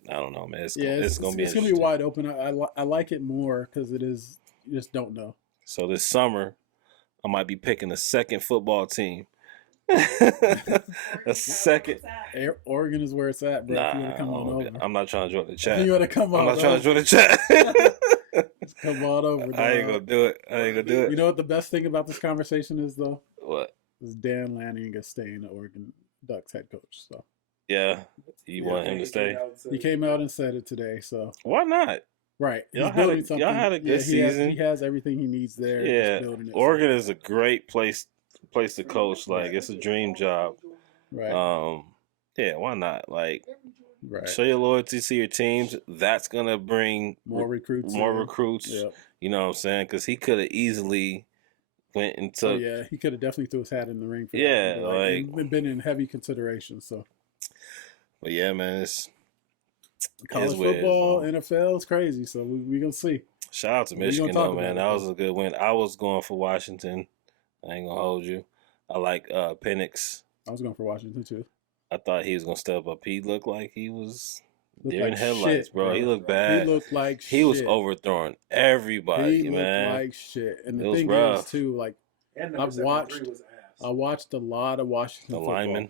I don't know, man. It's going to be. It's going to be wide open. I like it more because it is. You just don't know. So this summer, I might be picking a second football team. A second. Oregon is where it's at, bro. If you want to come on over. I'm not trying to join the chat. You want to come on? I'm not trying to join the chat. Come on over. Dog. I ain't gonna do it. You know what the best thing about this conversation is, though? What? Is Dan Lanning is staying the Oregon Ducks head coach. So. Yeah, you want him to stay? He came out and said it today. So why not? Right. Y'all had a good season. He has everything he needs there. Yeah, Oregon is a great place to coach. Like, it's a dream job. Right. Yeah, why not? Like, right. Show your loyalty to your teams. That's gonna bring more recruits. Yep. You know what I'm saying? Because he could have easily went into. Oh, yeah, he could have definitely threw his hat in the ring. For yeah, that. like been in heavy consideration. So. But yeah, man, it's college football, NFL is crazy. So we gonna see. Shout out to Michigan though, man. That was a good win. I was going for Washington. I ain't gonna hold you. I like Penix. I was going for Washington too. I thought he was gonna step up. He looked like he was deer in like headlights, shit, bro. He looked bad. He looked like he was overthrowing everybody, man. Looked like shit. And it the was thing rough. is too, like I watched a lot of Washington football. Lineman.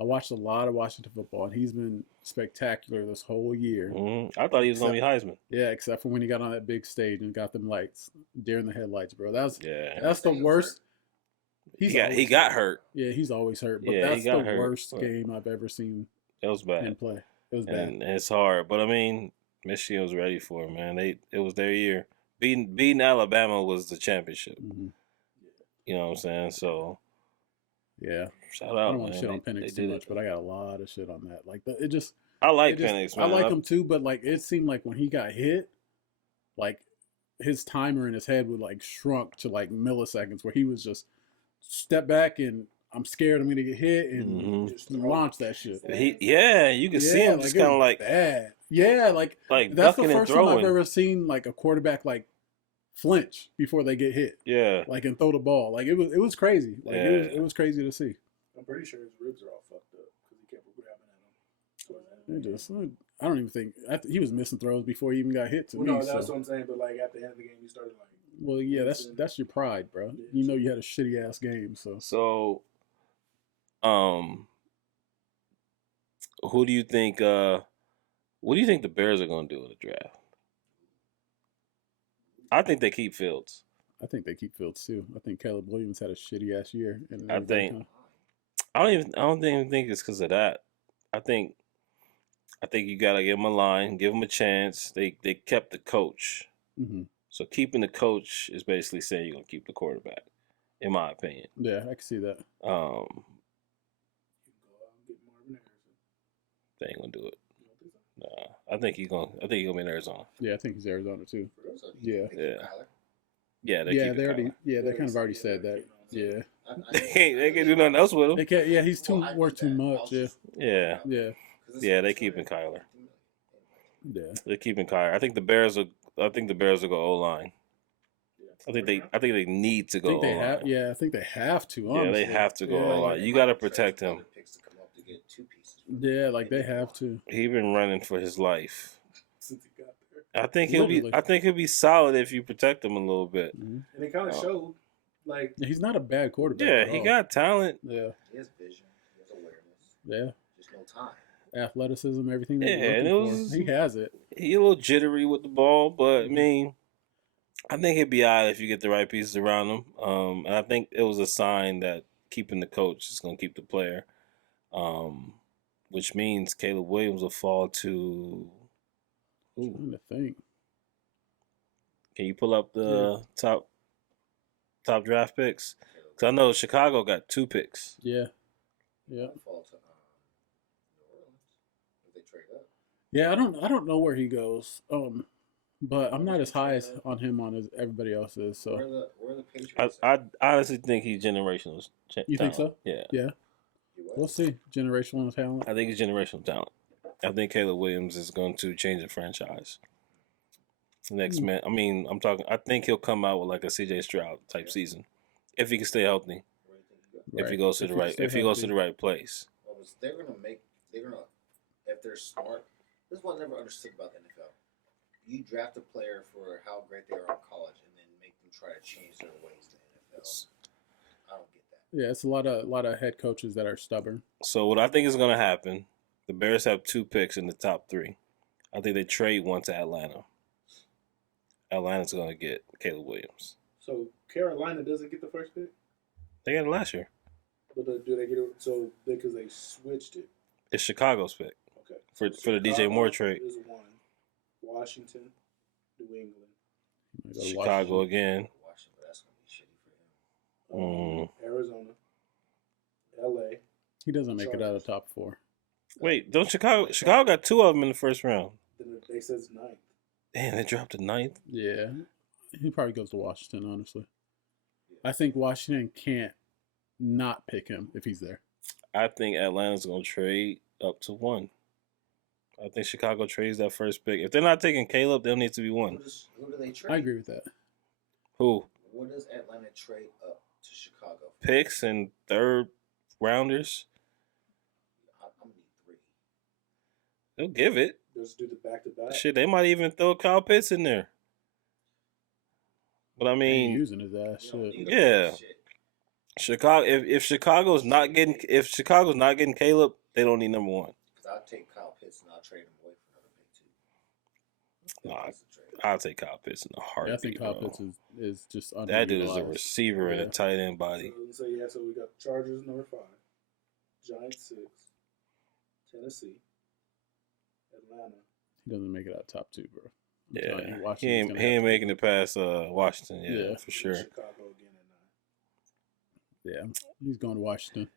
I watched a lot of Washington football, and he's been spectacular this whole year. Mm-hmm. I thought he was going to be Heisman. Yeah, except for when he got on that big stage and got them lights, deer in the headlights, bro. That's the worst. He got hurt. Yeah, he's always hurt. But yeah, that's the worst game I've ever seen. It was bad. In play. It was bad. And it's hard. But, I mean, Michigan was ready for it, man. It was their year. Beating Alabama was the championship. Mm-hmm. You know what I'm saying? So, yeah. Shout out, I don't want to shit on Penix too much, but I got a lot of shit on that. Like, I like Penix, man. I like him too, but, like, it seemed like when he got hit, like, his timer in his head would, like, shrunk to, like, milliseconds where he was just step back and I'm scared I'm going to get hit and just launch that shit. You can see him just kind of like bad. Yeah, like that's the first time I've ever seen like a quarterback like flinch before they get hit. Yeah, like and throw the ball. Like it was crazy. Like it was crazy to see. I'm pretty sure his ribs are all fucked up because he kept grabbing at him. I don't even think he was missing throws before he even got hit. No, that's what I'm saying. But like at the end of the game, he started like. Well, yeah, that's your pride, bro. You know you had a shitty ass game, so. Who do you think? What do you think the Bears are going to do in the draft? I think they keep Fields. I think they keep Fields too. I think Caleb Williams had a shitty ass year. I don't even think it's because of that. I think you got to give them a line, give them a chance. They kept the coach. Mm-hmm. So keeping the coach is basically saying you're going to keep the quarterback, in my opinion. Yeah, I can see that. They ain't gonna do it. Nah, I think he's gonna be in Arizona. Yeah, I think he's Arizona too. Yeah. They kind of already said that. Yeah. They can't do nothing else with him. They can't. Yeah, he's worth too much. Yeah. Yeah, they keeping Kyler. Yeah. They're keeping Kyler. I think the Bears will go O-line. I think they need to go O-line. I think they have to. Honestly. Yeah, they have to go O-line. You got to protect him. Yeah, like they have to. He been running for his life. Since he got there. I think he'll be solid if you protect him a little bit. Mm-hmm. And it kind of showed, like he's not a bad quarterback. Yeah, he got talent. Yeah, he has vision. He has awareness. Yeah, just no time. Athleticism, everything. He has it. He a little jittery with the ball, but I mean, I think he'll be all right if you get the right pieces around him. And I think it was a sign that keeping the coach is going to keep the player. Which means Caleb Williams will fall to. I'm trying to think. Can you pull up the top draft picks? Because I know Chicago got 2 picks. Yeah. They trade up. Yeah, I don't know where he goes. But I'm not as high on him as everybody else is. So where the Patriots? I honestly think he's generational. You think so? Yeah. Yeah. We'll see. Generational talent. I think he's generational talent. I think Caleb Williams is going to change the franchise. Next man, I mean, I think he'll come out with like a CJ Stroud type season, if he can stay healthy. If he goes to the right, place. Well, if they're smart. This is what I never understood about the NFL. You draft a player for how great they are in college, and then make them try to change their ways to the NFL. I don't get that. Yeah, it's a lot of head coaches that are stubborn. So what I think is going to happen, the Bears have 2 picks in the top 3. I think they trade one to Atlanta. Atlanta's going to get Caleb Williams. So Carolina doesn't get the first pick? They got it last year. But do they get it? So because they switched it. It's Chicago's pick. Okay. For the DJ Moore trade. Is 1. Washington, New England. Chicago again. Washington, but that's going to be shitty for him. Arizona, LA. He doesn't make it out of top 4. Wait, don't Chicago got 2 of them in the first round. Then they says 9th. Damn, they dropped to 9th. Yeah, he probably goes to Washington. Honestly, I think Washington can't not pick him if he's there. I think Atlanta's going to trade up to 1. I think Chicago trades that first pick. If they're not taking Caleb, they'll need to be 1. Who do they trade? I agree with that. Who? What does Atlanta trade up to Chicago? Picks and 3rd rounders. I'm going to need 3. They'll give it. Just do the back-to-back. Shit, they might even throw Kyle Pitts in there. But I mean, using his ass. Shit. Yeah. Chicago. If Chicago's not getting Caleb, they don't need number 1. Because I'll take Kyle Pitts and I'll trade him away for another pick too. I'll take Kyle Pitts in a heartbeat. Yeah, I think Kyle Pitts is just that dude is a receiver and a tight end body. So we got Chargers number 5, Giants 6, Tennessee, Atlanta. He doesn't make it out top 2, bro. Yeah, he ain't making it past Washington. Yeah, for sure. Chicago again at 9. Yeah, he's going to Washington.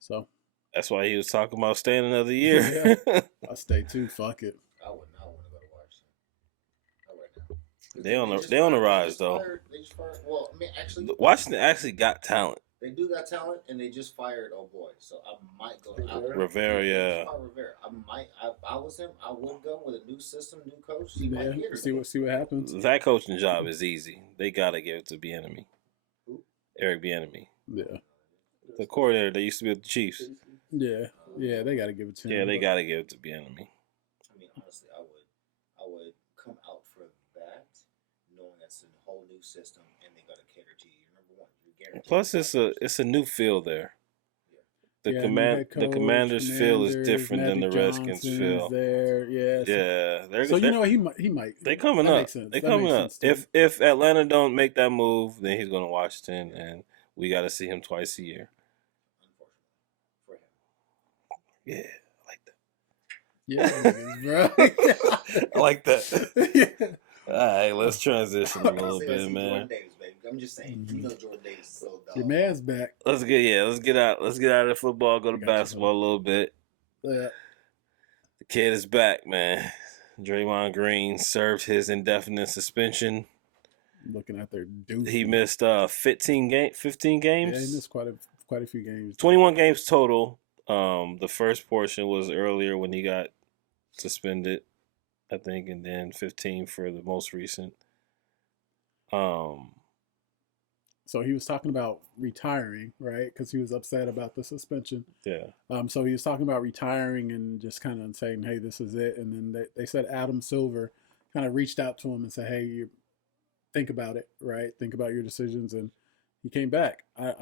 So that's why he was talking about staying another year. Yeah. I'll stay too. Fuck it. I would not want to go to Washington. Not right now. They on the rise though. They just fired. Well, I mean, actually, Washington actually got talent. They do got talent, and they just fired old boy. So I might go. Rivera, yeah. Rivera. I might. If I was him, I would go with a new system, new coach. Yeah, see what happens. That coaching job is easy. They gotta give it to Bieniemy. Who? Eric Bieniemy. Yeah. The coordinator that used to be with the Chiefs. Yeah, they gotta give it to him. Yeah, they gotta give it to Bieniemy. I mean, honestly, I would come out for that, knowing that's a whole new system, and they gotta cater to you. Number 1, you're guaranteed. Plus, it's a new feel there. The Commanders' feel is different than the Redskins' feel. There, yeah. So he might. They coming up. They coming up. If Atlanta don't make that move, then he's going to Washington, and we got to see him twice a year. Yeah, I like that. Yeah, bro. I like that. All right, let's transition a little bit, man. Jordan Davis, baby. I'm just saying, you know Jordan Davis is so dumb. Your man's back. Let's get out of the football, go to basketball a little bit. Yeah. The kid is back, man. Draymond Green served his indefinite suspension. Looking at their dude. He missed 15 games. Yeah, he missed quite a few games. 21 games total. The first portion was earlier when he got suspended, I think, and then 15 for the most recent. So he was talking about retiring, right? Because he was upset about the suspension. Yeah. So he was talking about retiring and just kind of saying, "Hey, this is it." And then they said Adam Silver kind of reached out to him and said, "Hey, you think about it, right? Think about your decisions." And he came back. I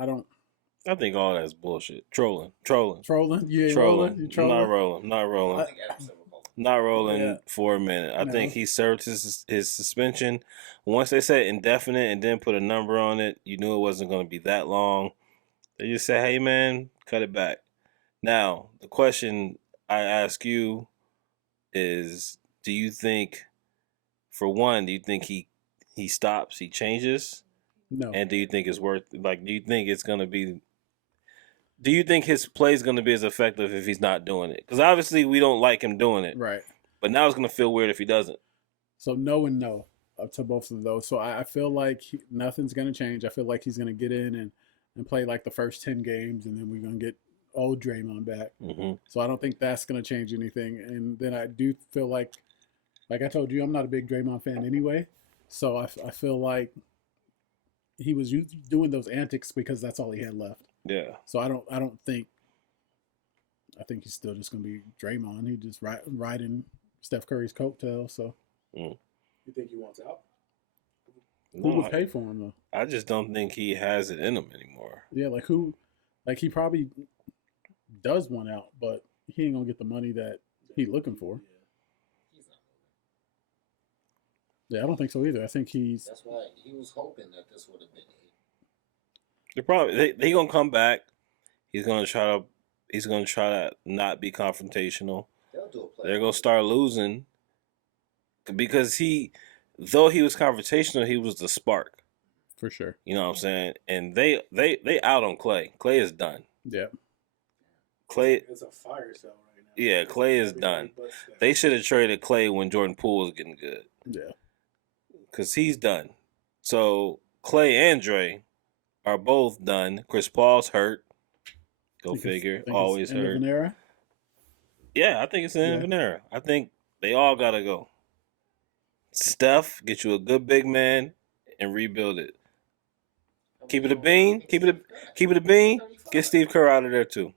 think all that's bullshit. Trolling. You ain't rolling? You trolling? Not rolling. I think Adam Silver called him. Not rolling Yeah. for a minute. I think he served his suspension. Once they said indefinite and then put a number on it, you knew it wasn't going to be that long. They just said, "Hey, man, cut it back." Now, the question I ask you is, do you think, for one, do you think he stops, he changes? No. And do you think it's worth, like, do you think it's going to be, do you think his play is going to be as effective if he's not doing it? Because obviously we don't like him doing it. Right. But now it's going to feel weird if he doesn't. So no and no to both of those. So I feel like nothing's going to change. I feel like he's going to get in and play like the first 10 games, and then we're going to get old Draymond back. Mm-hmm. So I don't think that's going to change anything. And then I do feel like I told you, I'm not a big Draymond fan anyway. So I feel like he was doing those antics because that's all he had left. Yeah. So I think he's still just going to be Draymond. He just riding Steph Curry's coattail. So You think he wants out? who would pay for him though? I just don't think he has it in him anymore. Yeah, like who? Like he probably does want out, but he ain't gonna get the money that he's looking for. He's not moving. Yeah, I don't think so either. I think That's why he was hoping that this would have been it. They're probably they gonna come back. He's gonna try to not be confrontational. They'll do a play. They're gonna start losing because though he was confrontational, he was the spark. for sure. You know what I'm saying? And they out on Clay. Clay is done. Yeah, Clay, It's a fire sale right now. yeah, Clay is done. Everybody but Steph. They should have traded Clay when Jordan Poole was getting good yeah. because he's done. So Clay and Dre are both done. Chris Paul's hurt. Go figure. Always end of hurt. an era. Yeah, I think it's the end of an era. I think they all gotta go. Steph, get you a good big man and rebuild it. Keep it a bean. Keep it a bean. Get Steve Kerr out of there too.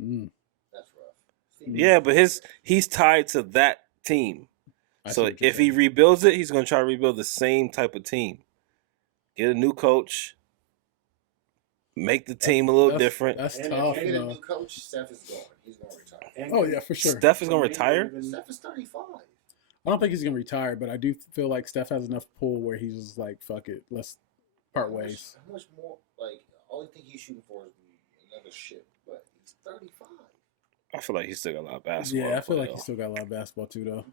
Mm. That's rough. Yeah, but he's tied to that team. I see So what you're if he saying. rebuilds it, he's gonna try to rebuild the same type of team. Get a new coach. Make the team a little different. That's And tough, if they get a though. new coach, Steph is going. He's going to retire. And Oh yeah, for sure. Steph is gonna retire. Steph is 35. I don't think he's gonna retire, but I do feel like Steph has enough pull where he's just like, fuck it, let's part ways. How much more? Like, only thing he's shooting for is another ship, but he's 35. I feel like he's still got a lot of basketball. Yeah, I feel to like play, he's still got a lot of basketball too, though.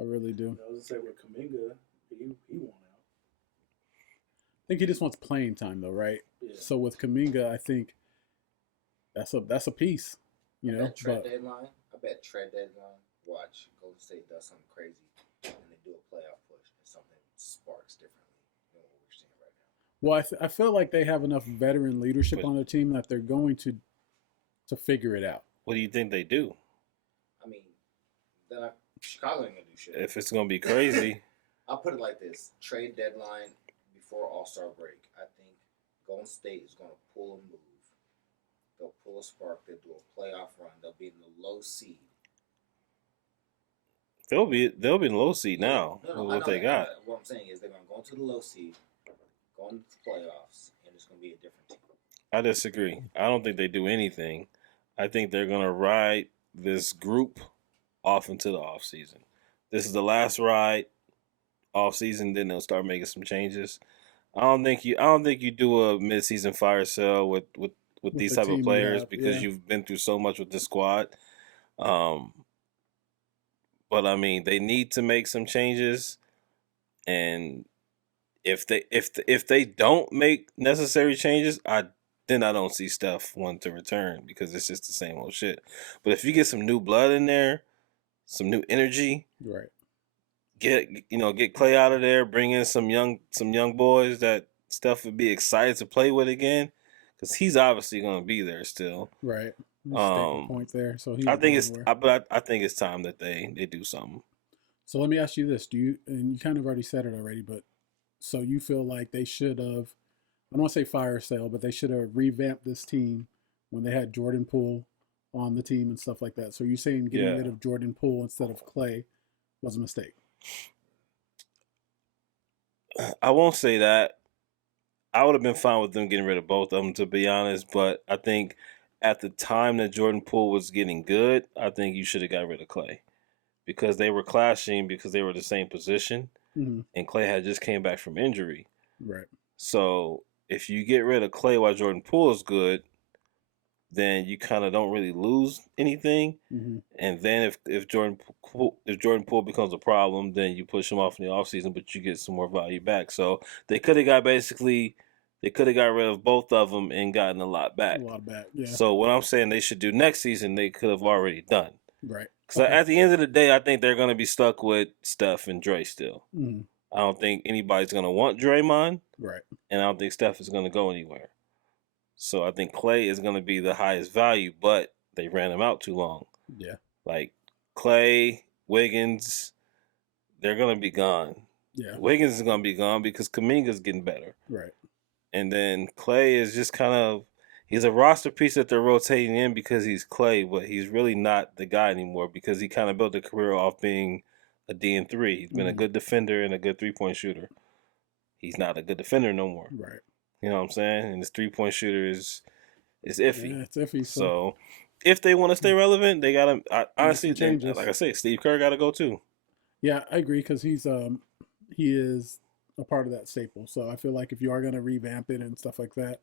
I really do. I was gonna say with Kuminga, he won out. I think he just wants playing time, though, right? Yeah. So with Kuminga, I think that's a piece, you know. Trade But deadline. I bet trade deadline. Watch Golden State does something crazy, and they do a playoff push, and something sparks differently than what we're seeing right now. well, I feel like they have enough veteran leadership But- on their team that they're going to figure it out. What do you think they do? I mean, then Chicago ain't gonna do shit. If it's gonna be crazy, I'll put it like this: trade deadline before All-Star break. I think Golden State is gonna pull a move. They'll pull a spark. They'll do a playoff run. They'll be in the low seed. they'll be in the low seed now No, with I what know they that. got. What I'm saying is they're gonna go into the low seed, go into the playoffs, and it's gonna be a different team. I disagree. I don't think they do anything. I think they're gonna ride this group off into the off season. This is the last ride off season. Then they'll start making some changes. I don't think you do a mid-season fire sale with these the type team of you players have, because yeah. you've been through so much with this squad. But I mean, they need to make some changes, and if they don't make necessary changes, then I don't see Steph wanting to return because it's just the same old shit. But if you get some new blood in there, some new energy, Right. get Clay out of there, bring in some young boys that Steph would be excited to play with again, because he's obviously going to be there still. Right. Point there. So I think it's time that they do something. So let me ask you this: and you kind of already said it already, but so you feel like they should have, I don't want to say fire sale, but they should have revamped this team when they had Jordan Poole on the team and stuff like that. So you're saying getting rid of Jordan Poole instead of Clay was a mistake? I won't say that. I would have been fine with them getting rid of both of them, to be honest. But I think at the time that Jordan Poole was getting good, I think you should have got rid of Clay because they were clashing because they were the same position, and Clay had just came back from injury. Right. So if you get rid of Clay while Jordan Poole is good, then you kind of don't really lose anything. And then if Jordan Poole becomes a problem, then you push him off in the offseason, but you get some more value back. So they could have got rid of both of them and gotten a lot back. Yeah. So what I'm saying they should do next season, they could have already done. Right. Because at the end of the day, I think they're going to be stuck with Steph and Dre still. Mm-hmm. I don't think anybody's going to want Draymond. Right. And I don't think Steph is going to go anywhere. So I think Clay is going to be the highest value, but they ran him out too long. Yeah. Like Clay, Wiggins, they're going to be gone. Yeah. Wiggins is going to be gone because Kuminga's getting better. Right. And then Clay is just kind of, he's a roster piece that they're rotating in because he's Clay, but he's really not the guy anymore because he kind of built a career off being a D&3. He's been a good defender and a good three-point shooter. He's not a good defender no more. Right. You know what I'm saying? And his three-point shooter is iffy. Yeah, it's iffy. So if they want to stay relevant, they got to, honestly, changes. like I say, Steve Kerr got to go too. Yeah, I agree because he is a part of that staple. So I feel like if you are going to revamp it and stuff like that,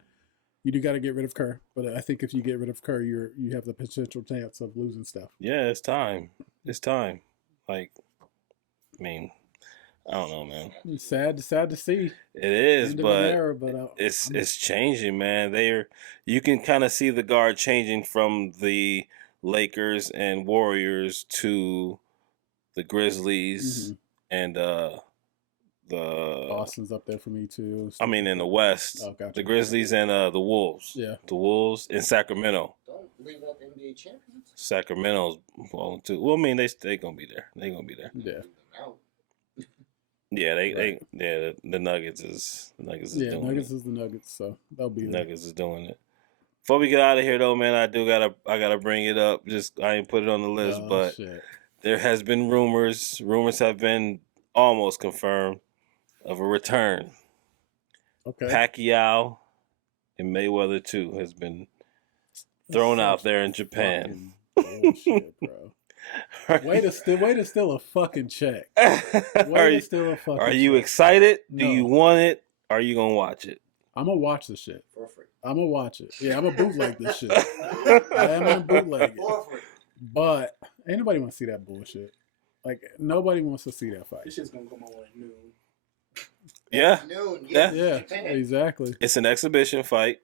you do got to get rid of Kerr. But I think if you get rid of Kerr, you have the potential chance of losing stuff. Yeah, it's time. It's time. Like, I mean, I don't know, man. It's sad to see. It is, End of an but era, but it's changing, man. You can kind of see the guard changing from the Lakers and Warriors to the Grizzlies and the Boston's up there for me too. I mean, in the West, gotcha. the Grizzlies and the Wolves. Yeah, the Wolves in Sacramento. Don't leave out the NBA champions. Sacramento's balling too. Well, I mean, they gonna be there. They gonna be there. Yeah. Yeah, the Nuggets is doing Nuggets it. is the Nuggets, so they'll be there. Nuggets is doing it. Before we get out of here, though, man, I gotta bring it up. Just I ain't put it on the list, but shit. there has been rumors. Rumors have been almost confirmed of a return. Okay. Pacquiao and Mayweather too has been thrown out there in Japan. Bullshit, bro. Way to steal a fucking check. Way to steal a fucking Are you check. excited? Do No. you want it? Are you gonna watch it? I'm gonna watch the shit. For free. I'm gonna watch it. Yeah, I'm gonna bootleg this shit. I am gonna bootleg it. For free. But ain't nobody want to see that bullshit. Like nobody wants to see that fight. This shit's gonna come on at noon. Yeah. Noon, Yeah. Yeah, Japan. exactly. It's an exhibition fight.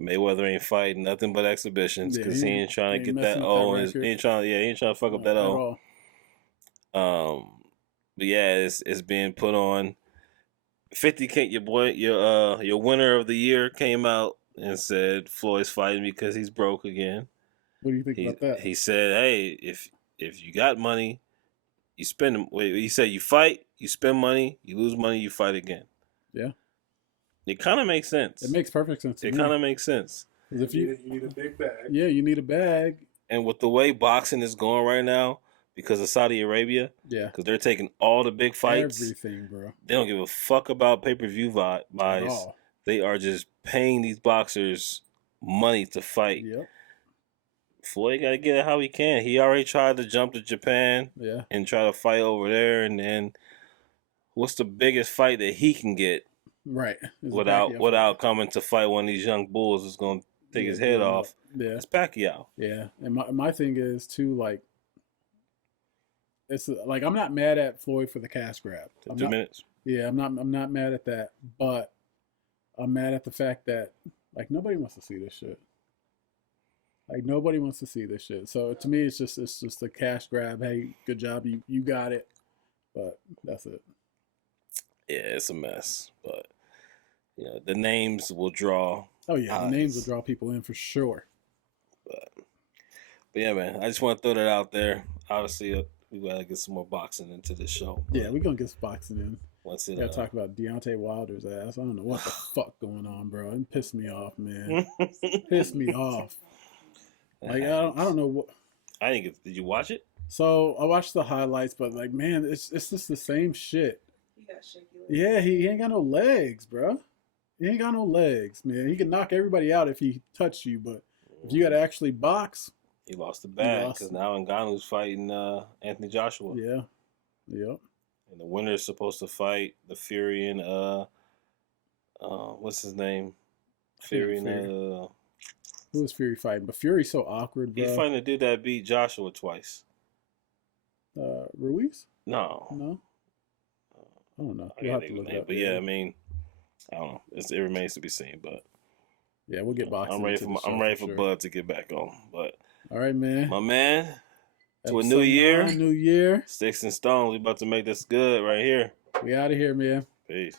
Mayweather ain't fighting nothing but exhibitions Yeah, because he ain't trying to get that messing with O. that And he record. ain't trying to fuck up that At O. all. But yeah, it's being put on. 50 came, your winner of the year came out and said Floyd's fighting because he's broke again. What do you think about that? He said, "Hey, if you got money, you spend them." He said, "You fight, you spend money, you lose money, you fight again." Yeah. It kind of makes sense. It makes perfect sense. It kind of makes sense. 'Cause if you need a big bag. yeah, you need a bag. And with the way boxing is going right now, because of Saudi Arabia, Yeah. because they're taking all the big fights, Everything, bro. they don't give a fuck about pay-per-view At buys. all. They are just paying these boxers money to fight. Yep. Floyd got to get it how he can. He already tried to jump to Japan Yeah. and try to fight over there, and then what's the biggest fight that he can get Right. It's a without Pacquiao fight. coming to fight one of these young bulls that's going to take his head off? Yeah. It's Pacquiao. Yeah. And my thing is too, like, it's like I'm not mad at Floyd for the cash grab. I'm 2 not, minutes. yeah, I'm not mad at that, but I'm mad at the fact that like nobody wants to see this shit. Like nobody wants to see this shit. So to me, it's just a cash grab. Hey, good job, you got it, but that's it. Yeah, it's a mess, but the names will draw. Oh yeah, the names will eyes. draw people in for sure. But yeah, man, I just want to throw that out there. Obviously, we gotta get some more boxing into this show. Yeah, we're gonna get some boxing in. Once it We gotta talk about Deontay Wilder's ass. I don't know what the fuck going on, bro. It pissed me off, man. Pissed me off. Like I don't know what. I didn't get. Did you watch it? So I watched the highlights, but like, man, it's just the same shit. He got shaky. Yeah, he ain't got no legs, bro. He ain't got no legs, man. He can knock everybody out if he touched you, but if you got to actually box, He lost the bag lost. because now Ngannou's fighting Anthony Joshua. yeah, yep. And the winner is supposed to fight the Fury and what's his name? Fury and Fury. Who was Fury fighting? But Fury's so awkward, bro. he's fighting the dude that beat Joshua twice. Ruiz? No, No, I don't know. I We'll can't have to think of look the it name. up. But yeah, I mean, I don't know. It remains to be seen. But Yeah, we'll get boxing. I'm ready into for the show I'm ready for sure. Bud to get back on. But All right, man. my man, To a new year. New year. Sticks and Stones. We about to make this good right here. We out of here, man. Peace.